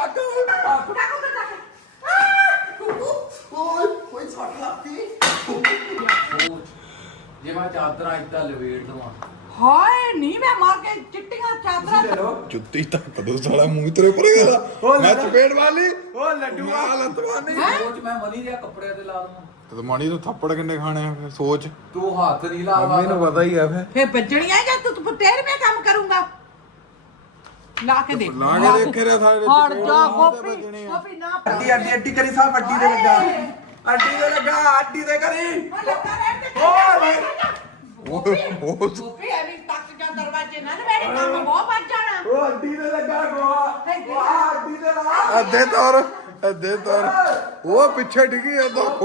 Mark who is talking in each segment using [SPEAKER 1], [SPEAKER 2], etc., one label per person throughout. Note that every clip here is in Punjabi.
[SPEAKER 1] ਜੇ ਮੈਂ ਚਾਦਰਾਂ ਇਦਾਂ ਲਵੇੜ ਦਵਾਂ
[SPEAKER 2] ਹਾਏ ਨਹੀਂ ਮੈਂ ਮਾਰ ਕੇ ਚਿੱਟੀਆਂ ਚਾਦਰਾਂ
[SPEAKER 3] ਜੁੱਤੀ ਤੱਕ ਦੋ ਸਾਲਾ ਮੂੰਹ ਤੇਰੇ ਉੱਪਰ ਗਿਆ ਮੈਂ ਚਪੇੜ ਵਾਲੀ
[SPEAKER 1] ਉਹ ਲੱਡੂ
[SPEAKER 3] ਆ ਲਤਵਾਨੀ
[SPEAKER 1] ਸੋਚ ਮੈਂ ਮਨੀ ਦੇ ਕੱਪੜਿਆਂ ਤੇ ਲਾ ਦਵਾਂ
[SPEAKER 3] ਤੇ ਮਾਣੀ ਨੂੰ ਥੱਪੜ ਕਿੰਨੇ ਖਾਣੇ ਆ ਫਿਰ ਸੋਚ
[SPEAKER 1] ਤੂੰ ਹੱਥ ਨਹੀਂ ਲਾ
[SPEAKER 3] ਮੰਮੀ ਨੂੰ ਪਤਾ ਹੀ ਆ ਫਿਰ
[SPEAKER 2] ਵੱਜਣੀਆਂ ਜਾਂ ਤੂੰ ਤੇਰੇ ਮੈਂ ਕੰਮ ਕਰੂੰਗਾ ਲਾ ਕੇ ਦੇਖ
[SPEAKER 3] ਲਾ ਕੇ ਦੇਖ ਰਿਹਾ ਸਾਰੇ
[SPEAKER 2] ਹਟ ਜਾ ਗੋਪੀ ਨਾ
[SPEAKER 1] ਅੱਡੀ ਅੱਡੀ ਅੱਡੀ ਕਰੀ ਸਾਹ ਅੱਡੀ ਦੇ ਲੱਗਾ ਅੱਡੀ ਦੇ ਲੱਗਾ ਅੱਡੀ ਦੇ ਕਰੀ
[SPEAKER 2] ਲੱਗਾ ਰਹਿਣ ਦੇ
[SPEAKER 3] ਉਹ
[SPEAKER 2] ਗੋਪੀ ਐਵੇਂ ਤੱਕ ਜਾ ਦਰਵਾਜ਼ੇ ਨਾਲ ਮੇਰੇ ਕੰਮ ਬਹੁਤ ਵੱਜ ਜਾਣਾ
[SPEAKER 1] ਉਹ ਅੱਡੀ ਦੇ ਲੱਗਾ ਗੋਆ ਉਹ ਅੱਡੀ ਦੇ ਲਾ
[SPEAKER 3] ਅੱਧੇ ਤੌਰ ਉਹ ਪਿੱਛੇ ਡਿੱਗੀ ਓਦਾਂ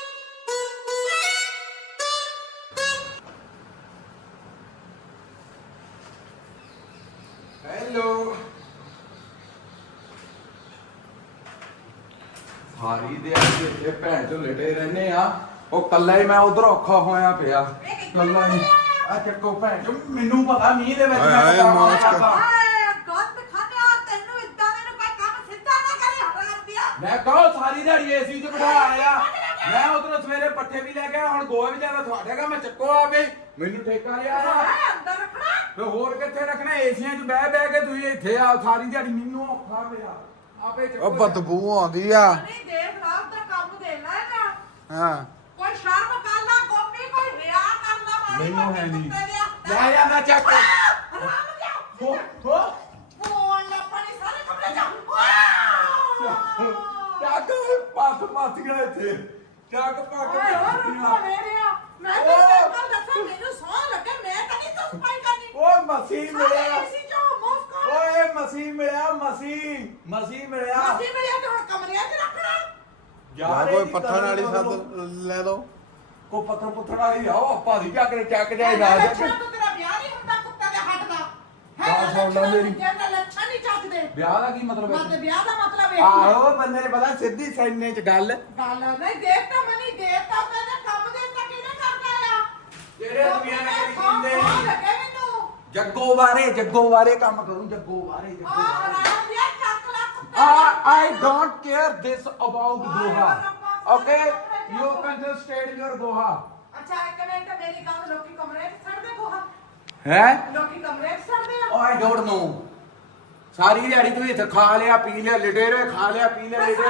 [SPEAKER 1] ਹੈਲੋ ਸਾਰੀ ਦੇ ਅੱਜ ਇੱਥੇ ਭੈਣ ਚੋਂ ਲਟੇ ਰਹਿੰਦੇ ਆ ਉਹ ਕੱਲਾ ਹੀ ਮੈਂ ਉਧਰ ਔਖਾ ਹੋਇਆ ਪਿਆ ਕੱਲਾ ਹੀ ਆ ਚੱਕੋ ਭੈਣ ਚੋਂ ਮੈਨੂੰ ਪਤਾ ਮੀਂਹ ਦੇ ਵਿੱਚ
[SPEAKER 3] ਹਾਏ,
[SPEAKER 1] ਕੰਮ
[SPEAKER 3] ਮੌਜ ਕਰ।
[SPEAKER 1] ਕਰਦਾ।
[SPEAKER 2] ਗੰਦ ਖਾਣਿਆ ਤੈਨੂੰ ਇਦਾਂ ਦੇ ਨੂੰ ਕੋਈ ਕੰਮ ਸਿੱਧਾ ਨਾ ਕਰੇ ਹਰਾਮ ਦਿਆ
[SPEAKER 1] ਮੈਂ ਕਹੋ ਸਾਰੀ ਦਿਹਾੜੀ ਏਸੀ 'ਚ ਬਿਠਾ ਆਇਆ ਮੈਂ ਉਧਰੋਂ ਸਵੇਰੇ ਪੱਠੇ ਵੀ ਲੈ ਕੇ ਆਇਆ ਹੁਣ ਗੋਆ ਵੀ ਜਾਣਾ ਤੁਹਾਡੇ ਕਾ ਮੈਂ ਚੱਕੋ ਆਵੇ ਮੈਨੂੰ ਠੇਕਾ ਲਿਆ ਆ
[SPEAKER 2] ਅੰਦਰ ਰੱਖਣਾ
[SPEAKER 1] ਤੇ ਹੋਰ ਕਿੱਥੇ ਰੱਖਣਾ ਏਸੀਆਂ 'ਚ ਬਹਿ ਕੇ ਤੁਸੀਂ ਇੱਥੇ ਆ ਸਾਰੀ ਦਿਹਾੜੀ ਮੈਨੂੰ ਔਖਾ ਪਿਆ ਆਪੇ ਚੱਕੋ
[SPEAKER 3] ਉਹ ਬਦਬੂ ਆਉਂਦੀ ਆ
[SPEAKER 2] ਨਹੀਂ ਦੇਖ ਰਾਤ ਦਾ ਕੰਮ ਦੇ ਲੈ ਨਾ
[SPEAKER 3] ਹਾਂ
[SPEAKER 2] ਕੋਈ ਸ਼ਰਮ ਕਰ ਲਾ ਗੋਪੀ ਕੋਈ ਰਿਆ ਕਰ ਲਾ ਮਾੜੀ
[SPEAKER 1] ਮੈਨੂੰ ਹੈ ਨਹੀਂ
[SPEAKER 2] ਲੈ
[SPEAKER 1] ਲੈ ਜਾਂਦਾ ਚੱਕ
[SPEAKER 2] ਹਰਾਮ ਦਿਆ
[SPEAKER 1] ਹੋ ਹੋ
[SPEAKER 2] ਫੋਨ ਲਾ ਪਾਣੀ ਸਾਰੇ ਕਮਰੇ ਜਾ
[SPEAKER 1] ਚੱਕ ਪੱਤ ਗਿਆ ਇੱਥੇ ਚੱਕ ਪੱਕ
[SPEAKER 2] ਓਏ ਹੋਰ ਰੁਕੋ ਮੇਰਿਆ ਮੈਂ ਤਾਂ ਕੱਲ ਦੱਸਾਂ ਮੈਨੂੰ ਸੌਂ ਲੱਗੇ ਮੈਂ ਤਾਂ ਨਹੀਂ ਤੂੰ ਸਫਾਈ ਕਰਨੀ
[SPEAKER 1] ਓਏ ਮਸੀਹ ਮਿਲਿਆ
[SPEAKER 2] ਏਸੀ ਚੋਂ ਮੁਫ ਕਰ
[SPEAKER 1] ਓਏ ਮਸੀਹ ਮਿਲਿਆ ਮਸੀਹ ਮਿਲਿਆ
[SPEAKER 2] ਅਸੀਂ ਮਿਲਿਆ ਤਾਂ ਹੁਣ ਕਮਰਿਆਂ 'ਚ ਰੱਖਣਾ
[SPEAKER 3] ਯਾਰ ਕੋਈ ਪੱਥਰ ਵਾਲੀ ਸੱਦ ਲੈ ਦੋ
[SPEAKER 1] ਕੋ ਪੱਥਰ ਵਾਲੀ ਆਓ ਆਪਾਂ ਦੀ ਚੱਕ ਜਾਏ ਨਾ
[SPEAKER 2] ਲੱਛਣ ਤੋਂ ਤੇਰਾ ਵਿਆਹ ਨਹੀਂ ਹੁੰਦਾ ਕੁੱਤਾ ਦੇ ਹੱਟ ਦਾ
[SPEAKER 1] ਬਾਤ ਸੁਣ ਲੈ ਮੇਰੀ।
[SPEAKER 2] ਜਿਹੜਾ ਲੱਛਣ ਨਹੀਂ ਚੱਕਦੇ
[SPEAKER 1] ਵਿਆਹ ਦਾ ਕੀ ਮਤਲਬ
[SPEAKER 2] ਮਤ
[SPEAKER 1] ਹੈ
[SPEAKER 2] ਵਿਆਹ ਦਾ ਮਤਲਬ ਇਹ
[SPEAKER 1] ਆਹੋ ਬੰਦੇ ਨੇ ਪਤਾ ਸਿੱਧੀ ਸੈਨੇ ਚ ਗੱਲ
[SPEAKER 2] ਗੱਲ ਨਹੀਂ ਦੇਵਤਾ ਮਨੀ ਦੇਵਤਾ ਕਹਿੰਦਾ ਕੰਮ ਦੇਵਤਾ ਕਿਹਨੇ ਕਰਦਾ ਆ
[SPEAKER 1] ਜਿਹੜੇ ਦੁਨੀਆ ਨੇ ਕਰੀ ਜਾਂਦੇ
[SPEAKER 2] ਲੱਗੇ ਮੈਨੂੰ
[SPEAKER 1] ਜੱਗੋ ਬਾਰੇ ਕੰਮ ਕਰੂੰ ਜੱਗੋ ਬਾਰੇ
[SPEAKER 2] ਆ ਹਰਾਮ ਦਿਆ ਚੱਕ ਲਾ ਕੁੱਤੇ
[SPEAKER 1] I don't care this about Goa. Okay, you can just stay in your Goa.
[SPEAKER 2] ਅੱਛਾ ਇੱਕ ਮਿੰਟ ਮੇਰੀ ਗੱਲ ਲੋਕੀ ਕਮਰੇ 'ਚ ਛੱਡਦੇ ਕੋਹਾ
[SPEAKER 1] ਹੈ
[SPEAKER 2] ਲੋਕੀ ਕਮਰੇ 'ਚ ਛੱਡਦੇ ਆ
[SPEAKER 1] I don't know. ਸਾਰੀ ਦਿਹਾੜੀ ਤੂੰ ਇੱਥੇ ਖਾ ਲਿਆ ਪੀ ਲਿਆ ਲਿਟੇ ਰਹੇ ਖਾ ਲਿਆ ਪੀ ਲਿਆ ਲਿਟੇ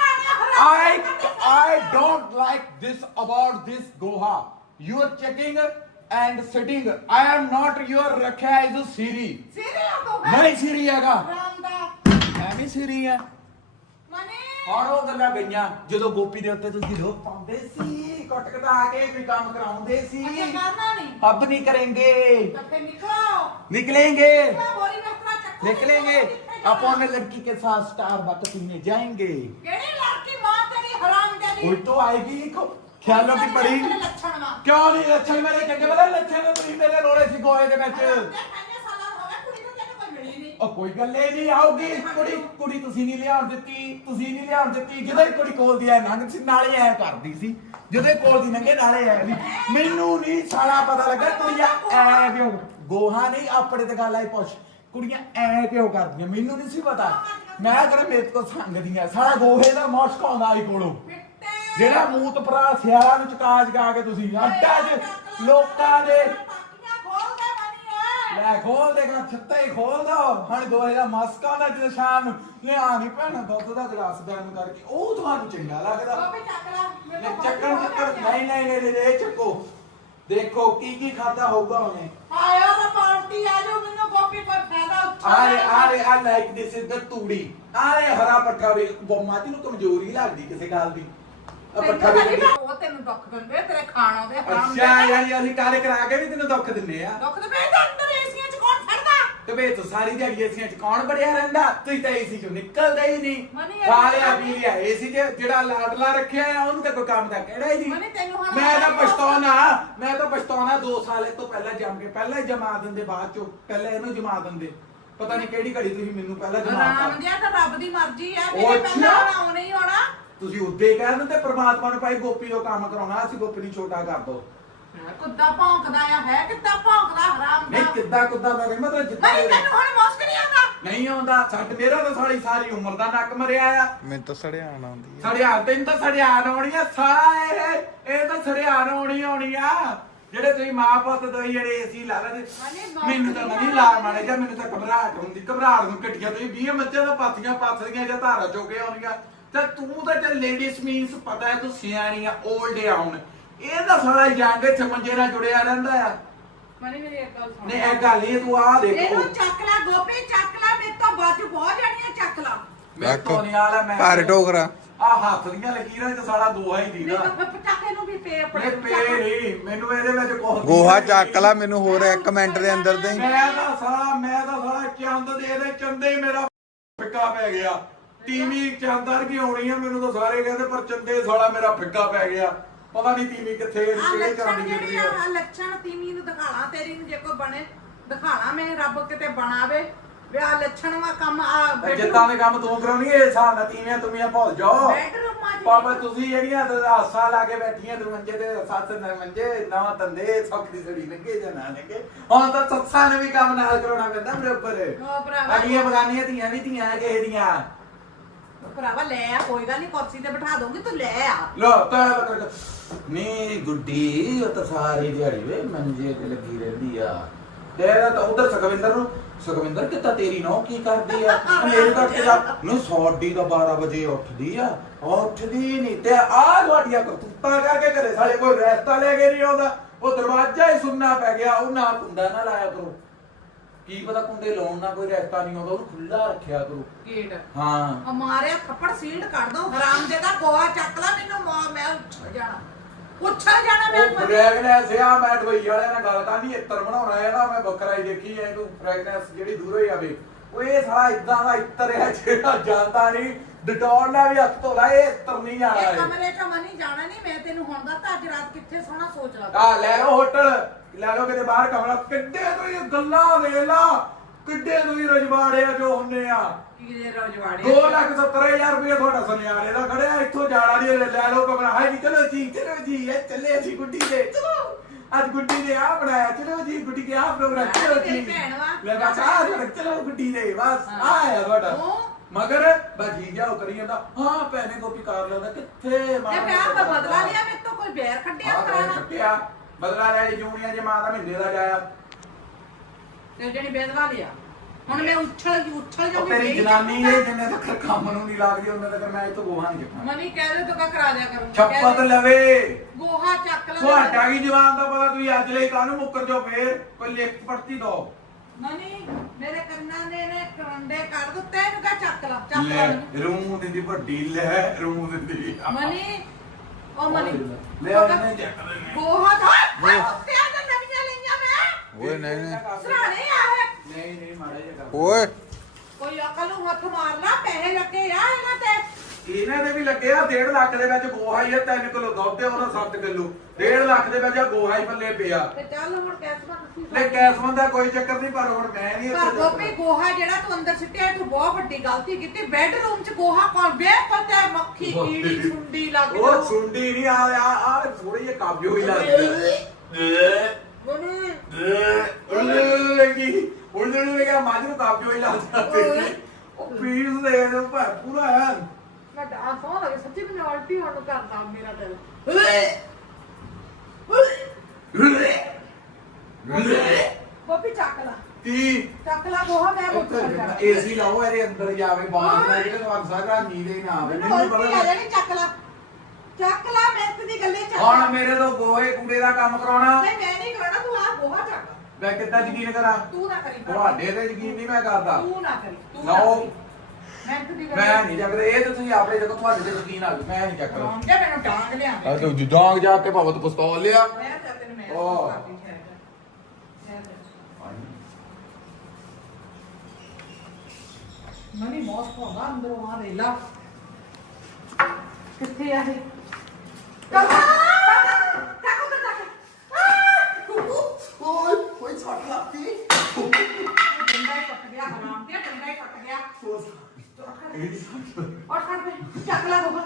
[SPEAKER 1] I don't like this about this Goa. You are checking and sitting. I am not your ਰੱਖਿਆ is Siri.
[SPEAKER 2] ਸੀਰੀ ਆ ਤੋ
[SPEAKER 1] ਨਹੀਂ Siri ਹੈਗਾ
[SPEAKER 2] ਰਾਮ ਦਾ
[SPEAKER 1] ਐਵੇਂ Siri ਹੈ
[SPEAKER 2] ਮਨੀ
[SPEAKER 1] ਔਰ ਉਹ ਗੱਲਾਂ ਗਈਆਂ ਜਦੋਂ ਗੋਪੀ ਦੇ ਉੱਤੇ ਤੁਸੀਂ ਰੋਕ ਪਾਉਂਦੇ ਸੀ ਕਟਕਦਾ ਕੇ ਕੋਈ ਕੰਮ ਕਰਾਉਂਦੇ ਸੀ
[SPEAKER 2] ਅੱਛਾ ਕਰਨਾ ਨਹੀਂ
[SPEAKER 1] अब नहीं करेंगे
[SPEAKER 2] ਤਾਂ ਫੇ ਨਿਕਲੋ
[SPEAKER 1] निकलेंगे
[SPEAKER 2] ਮੈਂ ਬੋਰੀ ਬਿਸਤਰਾ ਚੱਕੂ
[SPEAKER 1] निकलेंगे अपन लड़की के साथ स्टारबक्स पीने जाएंगे
[SPEAKER 2] ਕਿਹੜੀ ਲੜਕੀ ਮਾਂ ਤੇਰੀ ਹਰਾਮ ਦੇ
[SPEAKER 1] कोई तो आएगी ख्यालों की पड़ी
[SPEAKER 2] ਲੱਛਣ ਵਾ
[SPEAKER 1] क्यों नहीं लक्षण मेरे चंगे वाले लक्षण तुम मेरे रोड़े सी गोए दे ਵਿੱਚ
[SPEAKER 2] ਕਿੰਨੇ ਸਾਲਾਂ ਹੋ ਗਏ ਕੁੜੀ ਨੂੰ ਤੈਨੂੰ ਕੋਈ ਮਿਲੀ ਨਹੀਂ
[SPEAKER 1] ਉਹ ਕੋਈ ਗੱਲੇ ਨਹੀਂ ਆਉਗੀ ਕੁੜੀ ਤੁਸੀਂ ਨਹੀਂ ਲਿਆਉਣ ਦਿੱਤੀ ਜਦੋਂ ਹੀ ਕੁੜੀ ਕੋਲ ਦੀ ਐ ਨੰਗ ਸੀ ਨਾਲੇ ਐ ਕਰਦੀ ਸੀ ਜਦੋਂ ਕੋਲ ਦੀ ਨੰਗੇ ਨਾਲੇ ਐ ਵੀ ਮੈਨੂੰ ਨਹੀਂ ਸਾਲਾ ਪਤਾ ਲੱਗਾ ਕੁੜੀਆਂ ਐ ਕਿਉਂ ਗੋਹਾ ਨਹੀਂ ਆਪਣੇ ਤੇ ਗੱਲ ਆਈ ਪੁੱਛ ਕੁੜੀਆਂ ਐ ਕਿਉਂ ਕਰਦੀਆਂ ਮੈਨੂੰ ਨਹੀਂ ਸੀ ਪਤਾ ਮੈਂ ਕਿਹਾ ਮੇਰੇ ਤੋਂ ਸੰਗਦੀਆਂ ਸਾਲਾ ਗੋਹੇ ਦਾ ਮੁਸ਼ਕ ਆਉਂਦਾ ਆਈ ਕੋਲੋਂ ਜਿਹੜਾ ਮੂਤ ਭਰਾ ਸਿਆਲਾਂ ਨੂੰ ਚਕਾ ਕੇ ਤੁਸੀਂ ਅੱਡਾ 'ਚ ਲੋਕਾਂ ਦੇ ਲੈ ਖੋਲ ਦੇਗਾ ਛੱਤਾ ਹੀ ਖੋਲ ਦੋ ਹੁਣ ਗੋਹੇ ਦਾ ਮਸਕਾ ਨਾ ਜਦੋਂ ਸ਼ਾਮ ਨੂੰ ਲਿਆ ਨਹੀਂ ਭੈਣਾ ਦੁੱਧ ਦਾ ਗਲਾਸ ਦਾਨ ਕਰਕੇ ਉਹ ਤੁਹਾਨੂੰ ਚੰਗਾ ਲੱਗਦਾ ਚੱਕਰ ਨਹੀਂ ਇਹ ਚੱਕੋ ਦੇਖੋ ਕੀ ਖਾਦਾ ਹੋਊਗਾ ਉਹਨੇ
[SPEAKER 2] ਆਇਆ ਤਾਂ ਪਾਰਟੀ ਆ ਜੋ ਮੈਨੂੰ ਕਾਪੀ ਪਰ ਫਾਇਦਾ ਉੱਠਾ
[SPEAKER 1] I like this is the ਤੂੜੀ ਹਰਾ ਪੱਠਾ ਵੀ ਮਾਤੀ ਨੂੰ ਕਮਜ਼ੋਰੀ ਲੱਗਦੀ ਕਿਸੇ ਗੱਲ ਦੀ ਪੱਠਾ ਵੀ
[SPEAKER 2] ਉਹ ਤੈਨੂੰ ਦੁੱਖ ਦਿੰਦੇ ਤੇਰੇ ਖਾਣਾ ਦੇ
[SPEAKER 1] ਅੱਛਾ ਯਾਨੀ ਅਸੀਂ ਕਾਲੇ ਕਰਾ ਕੇ ਵੀ ਤੈਨੂੰ ਦੁੱਖ ਦਿੰਨੇ ਆ
[SPEAKER 2] ਦੁੱਖ ਦੇ ਬੇਟਾ ਅੰਦਰ ਏਸੀਆਂ 'ਚ ਕੌਣ ਫੜਦਾ
[SPEAKER 1] ਤੇ ਵੇ ਤੂੰ ਸਾਰੀ ਦਿਹਾੜੀ ਏਸੀਆਂ 'ਚ ਕੌਣ ਬੜਿਆ ਰਹਿੰਦਾ ਤੁਸੀਂ ਤਾਂ ਏਸੀ 'ਚੋਂ ਨਿਕਲਦਾ ਹੀ ਨਹੀਂ
[SPEAKER 2] ਮਨੀ
[SPEAKER 1] ਖਾ ਲਿਆ ਪੀ ਲਿਆ ਏਸੀ 'ਚ ਜਿਹੜਾ ਲਾਡਲਾ ਰੱਖਿਆ ਆ ਉਹਨੂੰ ਤਾਂ ਕੋਈ ਕੰਮ ਦਾ ਕਿਹੜਾ ਹੀ
[SPEAKER 2] ਮਨੀ
[SPEAKER 1] ਨਹੀਂ
[SPEAKER 2] ਤੈਨੂੰ ਹੁਣ
[SPEAKER 1] ਮੈਂ ਤਾਂ ਪਛਤਾਉਣਾ 2 ਸਾਲ ਇਹ ਤੋਂ ਪਹਿਲਾਂ ਜੰਮ ਕੇ ਪਹਿਲਾਂ ਹੀ ਜਮਾ ਦਿੰਦੇ ਬਾਅਦ 'ਚੋਂ ਪਹਿਲਾਂ ਇਹਨੂੰ ਜਮਾ ਦਿੰਦੇ ਪਤਾ ਨਹੀਂ ਕਿਹੜੀ ਘੜੀ ਤੁਸੀਂ ਮੈਨੂੰ ਪਹਿਲਾਂ
[SPEAKER 2] ਰਾਮ
[SPEAKER 1] ਜਮਾਤਾ
[SPEAKER 2] ਜੀ ਤਾਂ ਰੱਬ ਦੀ ਮਰਜ਼ੀ ਆ
[SPEAKER 1] ਉਹ
[SPEAKER 2] ਮੇਰੇ
[SPEAKER 1] ਅੱਛਾ।
[SPEAKER 2] ਪਹਿਲਾਂ ਆਉਣਾ ਹੀ ਹੋਣਾ
[SPEAKER 1] ਤੁਸੀਂ ਉੱਦੇ ਕਹਿ ਦਿੰਦੇ ਪ੍ਰਮਾਤਮਾ ਨੂੰ ਭਾਈ ਗੋਪੀ ਤੋਂ ਕੰਮ ਕਰਾਉਣਾ ਅਸੀਂ ਗੋਪੀ ਨੂੰ ਛੋਟਾ ਕਰ ਦੋ
[SPEAKER 2] ਕੁੱਤਾ ਭੌਂਕਦਾ ਆ ਹੈ ਕਿੱਦਾਂ ਭੌਂਕਦਾ ਹਰਾਮ ਦਾ
[SPEAKER 1] ਨਹੀਂ ਕਿੱਦਾਂ ਦਾ ਮਤਲਬ ਜਿੱਦਾਂ
[SPEAKER 2] ਨਹੀਂ ਤੈਨੂੰ ਹੁਣ ਮੁਸ਼ਕ ਨਹੀਂ ਆਉਂਦਾ
[SPEAKER 1] ਨਹੀਂ ਆਉਂਦਾ ਛੱਡ ਮੇਰਾ ਤਾਂ ਸਾਰੀ ਉਮਰ ਦਾ ਨੱਕ ਮਰਿਆ ਆ
[SPEAKER 3] ਮੈਨੂੰ ਤਾਂ ਸੜਿਆਣ ਆਉਂਦੀ ਆ
[SPEAKER 1] ਸੜਿਆਣ ਤੈਨੂੰ ਤਾਂ ਸੜਿਆਣ ਆਉਣੀ ਆ ਸਾਰਾ ਇਹ ਤਾਂ ਸੜਿਆਣ ਆਉਣੀ ਆ ਜਿਹੜੇ ਤੁਸੀਂ ਮਾਂ ਪੁੱਤ ਦੋਈ ਜਿਹੜੇ ਏਸੀ ਲਾ ਲੈਂਦੇ ਮੈਨੂੰ ਤਾਂ ਨਹੀਂ ਲਾ ਮਾਰੇ ਜਾਂ ਮੈਨੂੰ ਤਾਂ ਘਬਰਾਹਟ ਹੁੰਦੀ ਘਬਰਾਹਟ ਨੂੰ ਘਟੀਆਂ ਤੁਸੀਂ 20 ਮੱਝਾਂ ਦਾ ਪਾਥੀਆਂ ਪਾਥੀਆਂ ਜਾਂ ਧਾਰਾ ਚੋਕੇ ਆਉਂਦੀਆਂ ਤਾਂ ਤੂੰ ਤਾਂ ਚੱਲ ਲੇਡੀਜ਼ ਮੀਨਸ ਪਤਾ ਹੈ ਤੂੰ ਸਿਆਣੀ ਆ 올ਡ ਆਉਣ ਇਹ ਤਾਂ ਸਾਰਾ ਜੰਗ ਇੱਥੇ ਮੰਜੇ ਨਾਲ ਜੁੜਿਆ ਰਹਿੰਦਾ ਆ
[SPEAKER 2] ਮਨੀ ਮੇਰੀ ਇੱਕ ਗੱਲ ਸੁਣ
[SPEAKER 1] ਨਹੀਂ ਇਹ ਗੱਲ ਇਹ ਤੂੰ ਆ ਦੇਖੋ
[SPEAKER 2] ਇਹਨੂੰ ਚੱਕ ਲੈ ਗੋਪੀ ਚੱਕ ਲੈ ਮੇਰੇ ਤੋਂ ਬਾਜੂ ਬਹੁਤ ਜਾਣੀਆਂ ਚੱਕ ਲਾ
[SPEAKER 1] ਮੈਂ ਤੋਂ ਨਹੀਂ ਆਲਾ ਮੈਂ
[SPEAKER 3] ਭਾਰ ਟੋਕਰਾ
[SPEAKER 1] ਆ ਹੱਥ ਦੀਆਂ ਲਕੀਰਾਂ ਤੇ ਸਾਲਾ ਦੋਹਾ ਹੀ ਦੀਦਾ
[SPEAKER 2] ਨਹੀਂ ਤਾਂ ਪਟਾਕੇ ਨੂੰ ਵੀ ਪੇ ਆਪਣੇ
[SPEAKER 1] ਇਹ ਪੇ ਨਹੀਂ ਮੈਨੂੰ ਇਹਦੇ ਵਿੱਚ ਕੁਝ
[SPEAKER 3] ਗੋਹਾ ਚੱਕ ਲਾ ਮੈਨੂੰ ਹੋਰ 1 ਮਿੰਟ ਦੇ ਅੰਦਰ ਦੇ
[SPEAKER 1] ਮੈਂ ਤਾਂ ਸਾਲਾ ਚੰਦ ਦੇ ਇਹਦੇ ਚੰਦੇ ਮੇਰਾ ਫਿੱਕਾ ਪੈ ਗਿਆ ਤੀਵੀਂ ਚੰਦਰ ਕੀ ਆਉਣੀ ਆ ਮੈਨੂੰ ਤਾਂ ਸਾਰੇ ਕਹਿੰਦੇ ਪਰ ਚੰਦੇ ਸਾਲਾ ਮੇਰਾ ਫਿੱਕਾ ਪੈ ਗਿਆ ਪਤਾ ਨਹੀਂ ਤੀਵੀਂ ਕਿੱਥੇ ਕਿਹੜੇ ਚੰਦ ਦੀ ਜਿਹੜੀ ਆ
[SPEAKER 2] ਆ ਲੱਛਣ ਤੀਵੀਂ ਨੂੰ ਦਿਖਾਣਾ ਤੇਰੀ ਨੂੰ ਜੇ ਕੋਈ ਬਣੇ ਦਿਖਾਣਾ ਮੈਂ ਰੱਬ ਕਿਤੇ ਬਣਾਵੇ ਵਿਆਹ ਲੱਛਣ ਵਾ ਕੰਮ ਆ
[SPEAKER 1] ਜਿੱਦਾਂ ਦੇ ਕੰਮ ਤੂੰ ਕਰਾਉਣੀ ਇਹ ਹਿਸਾਬ ਨਾਲ ਤੀਵੀਆਂ ਤੁਮੀਆਂ ਭੁੱਲ ਜਾਓ
[SPEAKER 2] ਬੈਡਰੂਮਾਂ ਚ
[SPEAKER 1] ਪਾਪਾ ਤੁਸੀਂ ਜਿਹੜੀਆਂ ਹਾਸਾ ਲਾ ਕੇ ਬੈਠੀਆਂ ਤੇ ਮੰਜੇ ਤੇ ਸੱਸ ਨੇ ਮੰਜੇ ਨਵਾਂ ਤੰਦੇ ਸੌਖੀ ਸੜੀ ਲੱਗੇ ਜਾਂ ਨਾ ਲੱਗੇ ਹੁਣ ਤਾਂ ਸੱਸਾਂ ਨੇ ਵੀ ਕੰਮ ਨਾਲ ਕਰਾਉਣਾ ਪੈਂਦਾ ਬਰਾਬਰ
[SPEAKER 2] ਉਹ ਭਰਾਵਾ
[SPEAKER 1] ਅਗਲੀਆਂ ਬਗਾਨੀਆਂ ਧੀਆਂ ਵੀ ਧੀਆਂ ਕਿਸੇ ਦੀਆਂ
[SPEAKER 2] ਭਰਾਵਾ ਲੈ ਆ ਕੋਈ ਗੱਲ ਨਹੀਂ ਕੁਰਸੀ ਤੇ ਬਿਠਾ ਦੂੰਗੀ ਤੂੰ ਲੈ ਆ
[SPEAKER 1] ਲੋ ਤਾਂ ਨੀ ਗੁੱਡੀ ਉਹ ਤਾਂ ਸਾਰੀ ਦਿਹਾੜੀ ਵੇ ਮੰਜੇ ਤੇ ਲੱਗੀ ਰਹਿੰਦੀ ਆ ਤੇ ਤਾਂ ਉਧਰ ਸੁਖਵਿੰਦਰ ਕਿੱਤਾ ਤੇਰੀ ਨੌ ਕੀ ਕਰਦੀ ਆ ਮੇਰੇ ਕਰਕੇ ਜਾ ਨਹੀਂ ਸੌਡੀ ਦਾ 12 ਵਜੇ ਉੱਠਦੀ ਆ ਉੱਠਦੀ ਨਹੀਂ ਤੇ ਆ ਤੁਹਾਡੀਆਂ ਕਰਤੂਤਾਂ ਕਰਕੇ ਘਰੇ ਸਾਲੇ ਕੋਈ ਰਸਤਾ ਲੈ ਕੇ ਨਹੀਂ ਆਉਂਦਾ ਉਹ ਦਰਵਾਜ਼ਾ ਹੀ ਸੁੰਨਾ ਪੈ ਗਿਆ ਉਹ ਨਾ ਕੁੰਡਾ ਨਾ ਲਾਇਆ ਕਰੋ ਕੀ ਪਤਾ ਕੁੰਡੇ ਲਾਉਣ ਨਾਲ ਕੋਈ ਰਸਤਾ ਨਹੀਂ ਆਉਂਦਾ ਉਹਨੂੰ ਖੁੱਲਾ ਰੱਖਿਆ ਕਰੋ
[SPEAKER 2] ਗੇਟ
[SPEAKER 1] ਹਾਂ
[SPEAKER 2] ਆ ਮਾਰਿਆ ਥੱਪੜ ਸੀਲਡ ਕੱਢ ਦੋ ਹਰਾਮ ਦੇ ਦਾ ਗੋਆ ਚੱਕ ਲੈ ਮੈਨੂੰ ਮੈਂ ਉੱਛਲ ਜਾਣਾ ਮੈਂ
[SPEAKER 1] ਫ੍ਰੈਗਨੈਂਸ ਆ ਮੈਂ ਢੋਈ ਵਾਲਿਆਂ ਨਾਲ ਗੱਲ ਕਰਨੀ ਇੱਤਰ ਬਣਾਉਣਾ ਹੈ ਨਾ ਮੈਂ ਬੱਕਰਾ ਹੀ ਦੇਖੀ ਐ ਤੂੰ ਫ੍ਰੈਗਨੈਂਸ ਜਿਹੜੀ ਦੂਰੋਂ ਹੀ ਆਵੇ ਉਹ ਇਹ ਸਾਲਾ ਇਦਾਂ ਦਾ ਇੱਤਰ ਹੈ ਜਿਹੜਾ ਜਾਂਦਾ ਨਹੀਂ ਡਟੋਰ ਨਾਲ ਵੀ ਹੱਥ ਧੋਲਾ ਇਹ ਇੱਤਰ ਨਹੀਂ ਜਾਣਾ
[SPEAKER 2] ਇਹ
[SPEAKER 1] ਹੈ
[SPEAKER 2] ਕਮਰੇ ਚ ਮਨੀ ਜਾਣਾ ਨਹੀਂ ਮੈਂ ਤੈਨੂੰ ਹੁਣ ਦੱਸਦਾ ਅੱਜ ਰਾਤ ਕਿੱਥੇ ਸੋਣਾ ਸੋਚ ਲਾ
[SPEAKER 1] ਆ ਲੈ ਲਓ ਹੋਟਲ ਲੈ ਲਓ ਕਿਤੇ ਬਾਹਰ ਕਮਰਾ ਕਿੱਡੇ ਤੋਂ ਇਹ ਗੱਲਾਂ ਵੇਖ ਲਾ ਕਿੱਡੇ ਤੋਂ ਹੀ ਰਜਵਾੜੇ ਆ ਜੋ ਹੁੰਨੇ ਆ
[SPEAKER 2] ਕਿਹਦੇ ਰਜਵਾੜੇ
[SPEAKER 1] 2,70,000 ਰੁਪਏ ਤੁਹਾਡਾ ਸੁਨਿਆਰੇ ਦਾ ਖੜਿਆ ਇੱਥੋਂ ਜਾਣਾ ਨਹੀਂ ਲੈ ਲਓ ਕਮਰਾ ਹਾਏ ਨਹੀਂ ਚਲੋ ਜੀ ਇਹ ਚੱਲੇ ਅਸੀਂ ਗੁੱਡੀ ਦੇ ਚਲੋ ਅੱਜ ਗੁੱਡੀ ਨੇ ਆ ਬਣਾਇਆ ਚਲੋ ਜੀ ਗੁੱਡੀ ਕੇ ਆ ਪ੍ਰੋਗਰਾਮ ਚਲੋ ਜੀ ਲੈ ਬਸ ਆ ਚਲੋ ਗੁੱਡੀ ਦੇ ਬਸ ਆਇਆ ਤੁਹਾਡਾ ਮਗਰ ਬਾਜੀ ਜਾਓ ਕਰੀ ਜਾਂਦਾ ਹਾਂ ਭੈਣੇ ਗੋਪੀ ਕਰ ਲੈਂਦਾ ਕਿੱਥੇ
[SPEAKER 2] ਤੇ ਵਿਆਹ ਦਾ ਬਦਲਾ ਲਿਆ ਮੇਰੇ ਤੋਂ ਕੋਈ ਬੇਰ ਕੱਢਿਆ ਕਰਾਣਾ
[SPEAKER 1] ਕੱਟਿਆ ਬਦਲਾ ਲਿਆ ਜੂਨੀਆਂ ਜੇ ਮਾਂ ਦਾ ਮਹੀਨੇ ਦਾ ਜਾਇਆ
[SPEAKER 2] ਤੇ ਜਿਹੜੀ ਬੇਦਵਾ ਲਿਆ ਹੁਣ ਮੈਂ ਉੱਛਲ
[SPEAKER 1] ਉਹ ਤੇਰੀ ਜਨਾਨੀ ਇਹ ਜਿੰਨੇ ਤੱਕ ਕੰਮ ਨੂੰ ਨਹੀਂ ਲੱਗਦੀ ਉਹਨੇ ਤੱਕ ਮੈਂ ਇੱਥੋਂ ਗੋਹਾ ਨਹੀਂ ਚੱਕਣਾ
[SPEAKER 2] ਮਨੀ ਕਹਿ ਦੇ ਤੂੰ ਕਰਾ ਦਿਆ ਕਰੂੰ
[SPEAKER 1] ਛੱਪਤ ਲਵੇ
[SPEAKER 2] ਗੋਹਾ ਚੱਕ ਲੈ
[SPEAKER 1] ਤੁਹਾਡਾ ਕੀ ਜਵਾਨ ਦਾ ਪਤਾ ਤੁਸੀਂ ਅੱਜ ਲਈ ਕਾਹਨੂੰ ਮੁੱਕਰ ਜਾਓ ਫੇਰ ਕੋਈ ਲਿਖ ਪੜਤੀ ਦੋ
[SPEAKER 2] ਮਨੀ ਮੇਰੇ ਕੰਨਾਂ ਦੇ ਨੇ ਕਰੰਡੇ ਕੱਢ ਦਿੱਤੇ ਇਹਨੂੰ ਕਾ ਚੱਕ ਲਾ
[SPEAKER 1] ਲੈ
[SPEAKER 2] ਮੈਨੂੰ।
[SPEAKER 1] ਰੂਮ ਦਿੰਦੀ ਵੱਡੀ ਲੈ ਰੂਮ ਦਿੰਦੀ
[SPEAKER 2] ਮਨੀ ਉਹ ਮਨੀ
[SPEAKER 1] ਲੈ ਉਹਨੇ ਚੱਕ ਲੈਣੇ
[SPEAKER 2] ਗੋਹਾ ਦਾ ਉੱਤੇ ਆ ਤਾਂ ਨਵੀਆਂ ਲਈਆਂ ਮੈਂ
[SPEAKER 3] ਓਏ ਨਹੀਂ
[SPEAKER 2] ਸਰਾਣੇ ਆਏ
[SPEAKER 1] ਨਹੀਂ ਮਾੜੇ ਜਿਹਾ
[SPEAKER 3] ਓਏ
[SPEAKER 2] ਕੋਈ ਅਕਲ ਨੂੰ ਹੱਥ ਮਾਰ ਲਾ ਪੈਸੇ ਲੱਗੇ ਆ ਇਹਨਾਂ ਤੇ
[SPEAKER 1] ਇਹਨਾਂ ਦੇ ਵੀ ਲੱਗੇ ਆ 1.5 ਲੱਖ ਦੇ ਵਿੱਚ ਗੋਹਾ ਹੀ ਆ 3 ਕਿਲੋ ਦੁੱਧ ਤੇ ਉਹਨਾਂ 7 ਕਿਲੋ 1.5 ਲੱਖ ਦੇ ਵਿੱਚ ਗੋਹਾ ਹੀ ਪੱਲੇ ਪਿਆ
[SPEAKER 2] ਤੇ ਚੱਲ ਹੁਣ ਕੈਸਮਾ ਤੁਸੀਂ
[SPEAKER 1] ਲੈ ਕੈਸਮਨ ਦਾ ਕੋਈ ਚੱਕਰ ਨਹੀਂ ਪਰ ਹੁਣ ਮੈਂ ਨਹੀਂ
[SPEAKER 2] ਪਰ ਗੋਪੀ ਗੋਹਾ ਜਿਹੜਾ ਤੂੰ ਅੰਦਰ ਸਿੱਟਿਆ ਤੂੰ ਬਹੁਤ ਵੱਡੀ ਗਲਤੀ ਕੀਤੀ ਬੈੱਡਰੂਮ 'ਚ ਗੋਹਾ ਕੌਣ ਵੇ ਪਤਾ ਮੱਖੀ ਕੀੜੀ ਸੁੰਡੀ ਲੱਗ
[SPEAKER 1] ਉਹ ਸੁੰਡੀ ਨਹੀਂ ਆ ਥੋੜੀ ਜਿਹੀ ਕਾਬਿਓ ਹੀ ਲੱਗਦਾ
[SPEAKER 2] ਮਨੀ
[SPEAKER 1] ਉਹ ਲੱਗੀ ਮਾਝ ਨੂੰ ਕਾਬਿਓ ਹੀ ਲੱਗਦਾ ਤੇ ਉਹ ਪੀਸ ਦੇ ਪੂਰਾ ਹੈ
[SPEAKER 2] ਮੈਂ ਡਾਂਸ ਹੋ ਲੱਗੇ ਸੱਚੀ ਮੈਨੂੰ ਉਲਟੀ ਹੋਣ ਨੂੰ ਕਰਦਾ ਮੇਰਾ ਦਿਲ ਗੋਪੀ ਚੱਕ ਲਾ
[SPEAKER 1] ਕੀ
[SPEAKER 2] ਚੱਕ ਲਾ ਗੋਹਾ ਮੈਂ ਬੁੱਤ
[SPEAKER 1] ਏਸੀ ਲਾਓ ਇਹਦੇ ਅੰਦਰ ਜਾਵੇ ਬਾਹਰ ਨਾ ਜਿਹੜੇ ਤੁਹਾਨੂੰ ਸਾਰਾ ਨੀਂਦੇ ਨਾ ਆਵੇ
[SPEAKER 2] ਮੈਨੂੰ ਉਲਟੀ ਆ ਜਾਣੀ ਚੱਕ ਲਾ ਮਿਹਨਤ ਦੀ ਗੱਲੇ ਚੱਕ
[SPEAKER 1] ਹੁਣ ਮੇਰੇ ਤੋਂ ਗੋਹੇ ਕੂੜੇ ਦਾ ਕੰਮ ਕਰਾਉਣਾ
[SPEAKER 2] ਨਹੀਂ ਮੈਂ ਨਹੀਂ ਕਰਾਉਣਾ ਤੂੰ ਆ ਗੋਹਾ ਚੱਕ
[SPEAKER 1] ਮੈਂ ਕਿੱਦਾਂ ਯਕੀਨ ਕਰਾਂ
[SPEAKER 2] ਤੂੰ ਨਾ ਕਰੀ
[SPEAKER 1] ਤੁਹਾਡੇ ਤੇ ਯਕੀਨ ਨਹੀਂ ਮੈਂ ਕਰਦਾ
[SPEAKER 2] ਤੂੰ ਨਾ ਕਰੀ ਤੂੰ
[SPEAKER 1] ਲਓ
[SPEAKER 2] ਮਿਹਨਤ ਦੀ ਗੱਲੇ
[SPEAKER 1] ਮੈਂ ਨਹੀਂ ਚੱਕਦਾ ਇਹ ਤਾਂ ਤੁਸੀਂ ਆਪਣੇ ਜਦੋਂ ਤੁਹਾਡੇ ਤੇ ਯਕੀਨ ਆ ਗਿਆ ਮੈਂ ਨਹੀਂ ਚੱਕਦਾ
[SPEAKER 2] ਜੇ ਮੈਨੂੰ ਡਾਂਗ ਲਿਆ
[SPEAKER 1] ਆ ਤੂੰ ਡਾਂਗ ਜਾ ਕੇ ਭਾਵੇਂ ਤੂੰ ਪਿਸਤੌਲ ਲਿਆ
[SPEAKER 2] ਮੈਂ ਤਾਂ ਤੈਨੂੰ ਮੈਂ
[SPEAKER 1] ਓ।
[SPEAKER 2] ਕਰਦੀ ਠਹਿਰ ਮਨੀ ਮੌਸ ਪਾਉਂਦਾ ਅੰਦਰੋਂ ਆ ਰੇਲਾ ਕਿੱਥੇ ਆ ਇਹ
[SPEAKER 1] ਕੋਈ ਛੱਟ ਲੱਗੀ
[SPEAKER 2] ਡੰਡਾ ਹੀ ਪੱਟ ਗਿਆ ਹਰਾਮ ਤੇ ਡੰਡਾ ਹੀ ਪੱਟ ਗਿਆ ਔਰ ਖੜ ਪੇ ਚੱਕ ਲਾ ਗੋਹਾ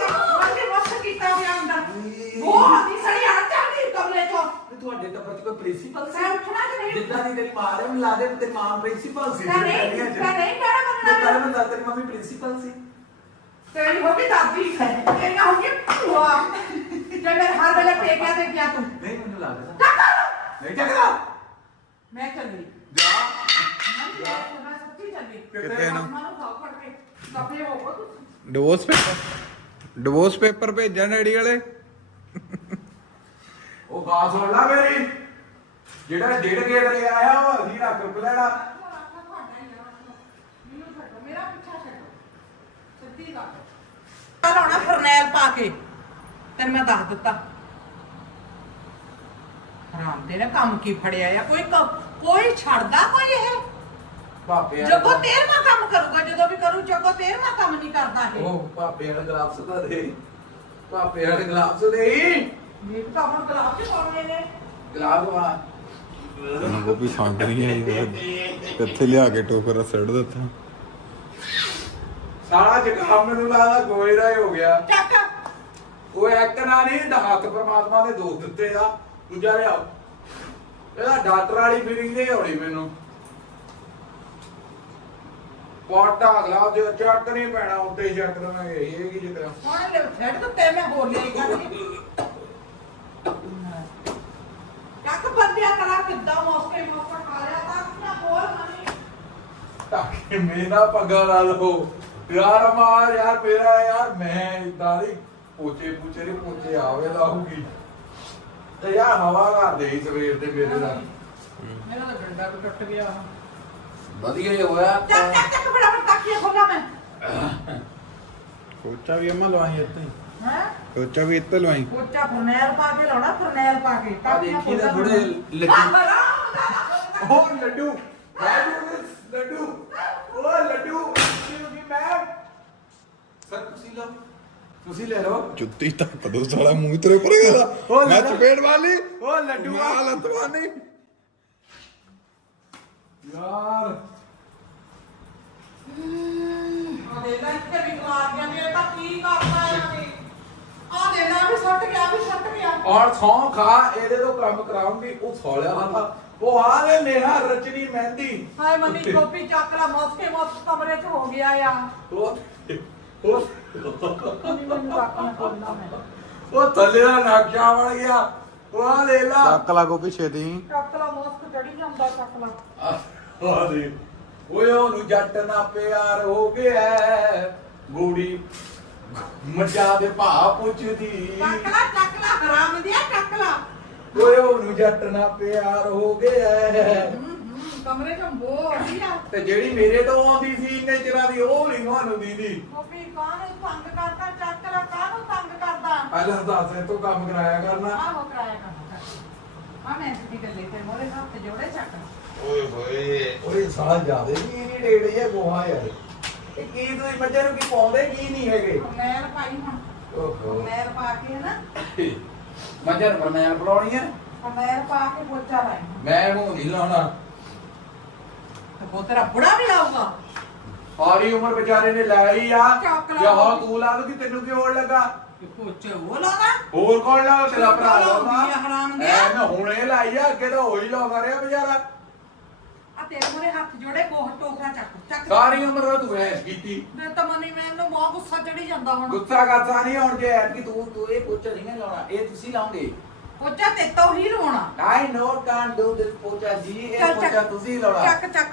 [SPEAKER 2] ਮੌਸ ਕੀਤਾ ਹੋਇਆ ਅੰਦਰ ਉਹ ਨਹੀਂ ਸੜੀ ਆ ਚਾਹੀ ਕਮਰੇ ਚੋਂ
[SPEAKER 1] ਤੁਹਾਡੇ ਟੱਬਰ ਚ ਕੋਈ ਪ੍ਰਿੰਸੀਪਲ
[SPEAKER 2] ਮੈਂ ਉੱਠਣਾ ਕਿ ਨਹੀਂ?
[SPEAKER 1] ਜਿੱਦਾਂ ਦੀ ਤੇਰੀ ਮਾਂ ਨੇ ਮੈਨੂੰ ਲੱਗਦਾ ਤੇਰੀ ਮਾਂ ਪ੍ਰਿੰਸੀਪਲ ਸੀ
[SPEAKER 2] ਮੈਂ ਨਹੀਂ ਕਹਿਣਾ ਮੰਨਣਾ।
[SPEAKER 1] ਕੱਲ ਬੰਦਾ ਤੇਰੀ ਮੰਮੀ ਪ੍ਰਿੰਸੀਪਲ ਸੀ
[SPEAKER 2] ਤੇਰੀ ਹੋ ਗਈ ਦਾਦੀ ਤੇਰੀ ਹੋ ਗਈ ਭੂਆ ਜੇ ਮੇਰੇ ਹਰ ਵੇਲੇ ਪੇਕਿਆਂ ਤੇ ਗਿਆ ਤੂੰ
[SPEAKER 1] ਨਹੀਂ ਮੈਨੂੰ ਲੱਗਦਾ
[SPEAKER 2] ਕਾਕਾ
[SPEAKER 1] ਨਹੀਂ ਚੱਕਦਾ
[SPEAKER 2] ਮੈਂ ਚੱਲੀ
[SPEAKER 1] ਜਾ
[SPEAKER 2] ਮੈਂ ਸੱਚੀ ਚੱਲੀ
[SPEAKER 3] ਕਿੱਥੇ ਨੂੰ?
[SPEAKER 2] ਮਾਨੂੰ ਖਾਓ ਫੜ ਕੇ ਕੱਪੜੇ ਹੋਵੋ ਤੁਸੀਂ
[SPEAKER 3] ਡਿਵੋਰਸ ਪੇਪਰ ਭੇਜਣ ਡੈਡੀ ਵਾਲੇ।
[SPEAKER 1] ਉਹ ਗਾਲ ਸੁਣ ਲੈ ਮੇਰੀ ਜਿਹੜਾ ਡੇਢ ਗੇੜ ਲੈ ਆਇਆ ਉਹ ਅਸੀਂ ਰੱਖ ਰੁਕ ਲੈਣਾ
[SPEAKER 2] ਮੇਰਾ ਪਿੱਛਾ ਛੱਡੋ ਸਿੱਧੀ ਗੱਲ ਲਾਉਣਾ ਫਰਨੈਲ ਪਾ ਕੇ ਤੈਨੂੰ ਮੈਂ ਦੱਸ ਦਿੱਤਾ ਹਰਾਮ ਦੇ ਨੇ ਕੰਮ ਕੀ ਫੜਿਆ ਆ ਕੋਈ ਛੱਡਦਾ ਕੋਈ ਇਹ
[SPEAKER 1] ਭਾਪੇ
[SPEAKER 2] ਜੱਗੋ 13ਵਾਂ ਕੰਮ ਕਰੂਗਾ ਜਦੋਂ ਵੀ ਕਰੂ ਜੱਗੋ 13ਵਾਂ ਕੰਮ ਨਹੀਂ ਕਰਦਾ ਇਹ
[SPEAKER 1] ਉਹ ਭਾਪੇ ਵਾਲੇ ਗਲਾਸ ਦਾ ਦੇ ਭਾਪੇ ਵਾਲੇ ਗਲਾਸ ਦੇ
[SPEAKER 2] ਇਹ ਤਾਂ ਹੁਣ ਗਲਾਸ ਚ ਪਾਉਣੇ ਨੇ
[SPEAKER 1] ਗਲਾਸ ਵਾ
[SPEAKER 3] ਉਹ ਵੀ ਸ਼ਾਂਤ ਨਹੀਂ ਆਈ ਕਿੱਥੇ ਲਿਆ ਕੇ ਟੋਕਰਾ ਸੜ ਦਿੱਤਾ।
[SPEAKER 1] ਸਾਰਾ ਜ਼ੁਕਾਮ ਮੈਨੂੰ ਲੱਗਦਾ ਗੋਏ ਦਾ ਹੀ ਹੋ ਗਿਆ
[SPEAKER 2] ਚੱਕ
[SPEAKER 1] ਉਹ ਇੱਕ ਨਾ ਨਹੀਂ ਹੱਥ ਪ੍ਰਮਾਤਮਾ ਦੇ ਦੋਸਤ ਦਿੱਤੇ ਆ ਦੂਜਾ ਲਿਆ ਇਹਦਾ ਡਾਕਟਰ ਵਾਲੀ ਫੀਲਿੰਗ ਨਹੀਂ ਹੋਣੀ ਮੈਨੂੰ ਪੋਟਾ ਅਗਲਾ ਜੇ ਚੱਕ ਨਹੀਂ ਪੈਣਾ ਉੱਤੇ ਹੀ ਚੱਕ ਦਵਾਂਗੇ ਇਹ ਕੀ ਜਿਕਰ
[SPEAKER 2] ਹੁਣ ਲੈ ਛੱਡ ਦਿੱਤੇ ਮੈਂ ਹੋਰ ਲਈ ਕੱਢ ਚੱਕ ਬੰਦਿਆ ਕਰਾ ਕਿੱਦਾਂ ਮੌਕੇ ਖਾ ਲਿਆ ਤਾਂ ਨਾ ਬੋਲ ਮਨੀ
[SPEAKER 1] ਤਾਂ ਕਿ ਮੇਰਾ ਪੱਗਾ ਲਾ ਲਓ ਯਾਰ ਮਾਰ ਯਾਰ ਮੇਰਾ ਯਾਰ ਮੈਂ ਇਦਾਂ ਦੀ ਪੋਚੇ ਪੋਚੇ ਆਵੇ ਲਾਹੂਗੀ ਤੇ ਯਾਰ ਹਵਾ ਘਰ ਦੇ ਸਵੇਰ ਦੇ ਮੇਰੇ ਦਾ
[SPEAKER 2] ਮੇਰਾ ਤਾਂ ਡੰਡਾ ਵੀ ਟੁੱਟ ਗਿਆ
[SPEAKER 1] ਵਧੀਆ ਹੀ ਹੋਇਆ
[SPEAKER 2] ਚੱਕ ਬੜਾ ਤਾਕੀਆ ਖੋਲਾ ਮੈਂ
[SPEAKER 3] ਕੋਚਾ ਵੀ ਅਮਾ ਲਵਾਈ ਇੱਥੇ
[SPEAKER 2] ਹੈ
[SPEAKER 3] ਕੋਚਾ ਵੀ ਇੱਥੇ ਲਵਾਈ।
[SPEAKER 2] ਕੋਚਾ ਫਰਨੈਲ ਪਾ ਕੇ ਲਾਉਣਾ ਫਰਨੈਲ ਪਾ ਕੇ
[SPEAKER 1] ਆ ਦੇਖੀ ਤਾਂ ਥੋੜੇ ਲੱਡੂ ਉਹ ਲੱਡੂ ਲੱਡੂ ਉਹ ਲੱਡੂ ਕੀ ਮੈਮ ਸਰ ਤੁਸੀਂ ਲੈ ਲਓ
[SPEAKER 3] ਜੁੱਤੀ ਤੱਕ ਦੋ ਸਾਲਾ ਮੂੰਹ ਤੇਰੇ ਉੱਪਰ ਗਿਆ ਮੈਂ ਚਪੇੜ ਵਾਲੀ
[SPEAKER 1] ਉਹ ਲੱਡੂ ਆ
[SPEAKER 3] ਲਤਵਾਨੀ
[SPEAKER 1] ਯਾਰ
[SPEAKER 2] ਆ ਦੇ ਲੈ ਇੱਥੇ ਵੀ ਮਾਰ ਗਿਆ ਮੇਰੇ ਤਾਂ ਕੀ ਕਰਨਾ ਇਹਨਾਂ ਨੇ ਆ ਦੇ ਲੈ ਵੀ ਸੱਟ ਗਿਆ
[SPEAKER 1] ਔਰ ਸੌਂ ਖਾ ਇਹਦੇ ਤੋਂ ਕੰਮ ਕਰਾਉਂਗੀ ਉਹ ਸੌਲਿਆ ਨਾ ਥਾ ਉਹ ਆ ਦੇ ਨੇਹਾ ਰਚਨੀ ਮਹਿੰਦੀ
[SPEAKER 2] ਹਾਏ ਮਨੀ ਟੋਪੀ ਚੱਕ ਲਾ ਮੌਸਕੇ ਕਮਰੇ 'ਚ ਹੋ ਗਿਆ ਆ
[SPEAKER 1] ਉਹ
[SPEAKER 2] ਮੈਨੂੰ ਤਾਕੀਆ ਖੋਲਣਾ ਮੈਂ
[SPEAKER 1] ਉਹ ਥੱਲੇ ਦਾ ਨਕਸ਼ਾ ਬਣ ਗਿਆ ਉਹ ਆ ਲੈ ਲਾ
[SPEAKER 3] ਚੱਕ ਲਾ ਕੋ ਪਿੱਛੇ ਦੀ
[SPEAKER 2] ਚੱਕ ਲਾ ਮੌਸਕ ਚੜੀ ਜਾਂਦਾ ਚੱਕ ਲਾ
[SPEAKER 1] ਆ ਦੇ ਓਏ ਉਹਨੂੰ ਜੱਟ ਨਾ ਪਿਆਰ ਹੋ ਗਿਆ ਗੋੜੀ ਮੱਝਾਂ ਦੇ ਭਾ ਪੁੱਛਦੀ
[SPEAKER 2] ਚੱਕ ਲਾ ਹਰਾਮ ਦਿਆ ਚੱਕ ਲਾ
[SPEAKER 1] ਓਏ ਉਹਨੂੰ ਜੱਟ ਨਾ ਪਿਆਰ ਹੋ ਗਿਆ
[SPEAKER 2] ਕਮਰੇ 'ਚ ਬੋ ਆਈ ਆ
[SPEAKER 1] ਤੇ ਜਿਹੜੀ ਮੇਰੇ ਤੋਂ ਆਉਂਦੀ ਸੀ ਇੰਨੇ ਚਿਰਾਂ ਦੀ ਉਹ ਨਹੀਂ ਤੁਹਾਨੂੰ ਦੀਦੀ
[SPEAKER 2] ਗੋਪੀ ਕਾਹਨੂੰ ਤੰਗ ਕਰਦਾ ਚੱਕ ਲਾ ਕਾਹਨੂੰ ਤੰਗ ਕਰਦਾ
[SPEAKER 1] ਪਹਿਲਾਂ ਦੱਸ ਇਹ ਤੋਂ ਕੰਮ ਕਰਾਇਆ ਕਰਨਾ
[SPEAKER 2] ਆਹੋ ਕਰਾਇਆ ਕਰਨਾ ਆ ਮੈਂ ਸਿੱਧੀ ਗੱਲੇ ਤੇ ਮੋਰੇ ਹੱਥ ਜੋੜੇ ਚੱਕ
[SPEAKER 1] ਓਏ ਹੋਏ ਓਏ ਸਾਲ ਜਾਦੇ ਵੀ ਇਹਨੀ ਡੇੜੇ ਆ ਗੋਹਾ ਯਾਰ ਇਹ ਕੀ ਤੁਸੀਂ ਮੱਝਾਂ ਨੂੰ ਕੀ ਪਾਉਂਦੇ ਕੀ ਨਹੀਂ ਹੈਗੇ
[SPEAKER 2] ਮੈਲ ਪਾਈ ਹੁਣ
[SPEAKER 1] ਓਹੋ
[SPEAKER 2] ਮੈਲ ਪਾ ਕੇ ਨਾ
[SPEAKER 1] ਮੱਝਾਂ ਨੂੰ ਮੈਂ ਬੁਲਾਉਣੀ ਆ
[SPEAKER 2] ਮੈਲ ਪਾ ਕੇ ਪੋਚਾ ਲਾਈ
[SPEAKER 1] ਮੈਂ ਮੂੰਹ ਨਹੀਂ ਲਾਉਣਾ
[SPEAKER 2] ਤੇ ਉਹ ਤੇਰਾ ਬੁੜਾ ਵੀ ਲਾਊਗਾ
[SPEAKER 1] ਸਾਰੀ ਉਮਰ ਵਿਚਾਰੇ ਨੇ ਲਾਈ ਆ
[SPEAKER 2] ਚੱਕ ਲਾ।
[SPEAKER 1] ਜਾਂ ਤੂੰ ਲਾ ਲੂ ਕਿ ਤੈਨੂੰ ਕੀ ਹੋਣ ਲੱਗਾ
[SPEAKER 2] ਕਿ ਪੋਚੇ ਉਹ ਲਾਉਣਾ
[SPEAKER 1] ਹੋਰ ਕੌਣ ਲਾ ਤੇਰਾ ਭਰਾ
[SPEAKER 2] ਲਾਉਂਦੀ ਆ,
[SPEAKER 1] ਲਾਉਂਦਾ
[SPEAKER 2] ਹਰਾਮ ਦਿਆ।
[SPEAKER 1] ਐ ਮੈਂ ਹੁਣੇ ਲਾਈ ਆ ਅੱਗੇ ਤਾਂ ਹੋਈ ਲਾਉਂਦਾ ਰਿਹਾ ਵਿਚਾਰਾ
[SPEAKER 2] ਆ ਤੇਰੇ ਮੋਰੇ ਹੱਥ ਜੋੜੇ ਕੋਹ ਟੋਕਰਾ ਚੱਕ
[SPEAKER 1] ਸਾਰੀ ਉਮਰ ਉਹ ਤੂੰ ਐਸ਼ ਕੀਤੀ
[SPEAKER 2] ਮੈਂ ਤਾਂ ਮਨੀ ਮੈਨੂੰ ਬਹੁਤ ਗੁੱਸਾ ਚੜੀ ਜਾਂਦਾ ਹੁਣ
[SPEAKER 1] ਗੁੱਸਾ ਕਰਦਾ ਨਹੀਂ ਹੁਣ ਜੇ ਐ ਕਿ ਤੂੰ ਇਹ ਪੋਚਾ ਨਹੀਂ ਲਾਉਣਾ ਇਹ ਤੁਸੀਂ ਲਾਉਂਗੇ
[SPEAKER 2] ਪੋਚਾ ਤੇ ਤੋਂ ਹੀ ਰੋਣਾ
[SPEAKER 1] I know can't do this ਪੋਚਾ ਜੀ ਇਹ
[SPEAKER 2] ਚੱਲ
[SPEAKER 1] ਪੋਚਾ ਤੁਸੀਂ ਲਾਉਣਾ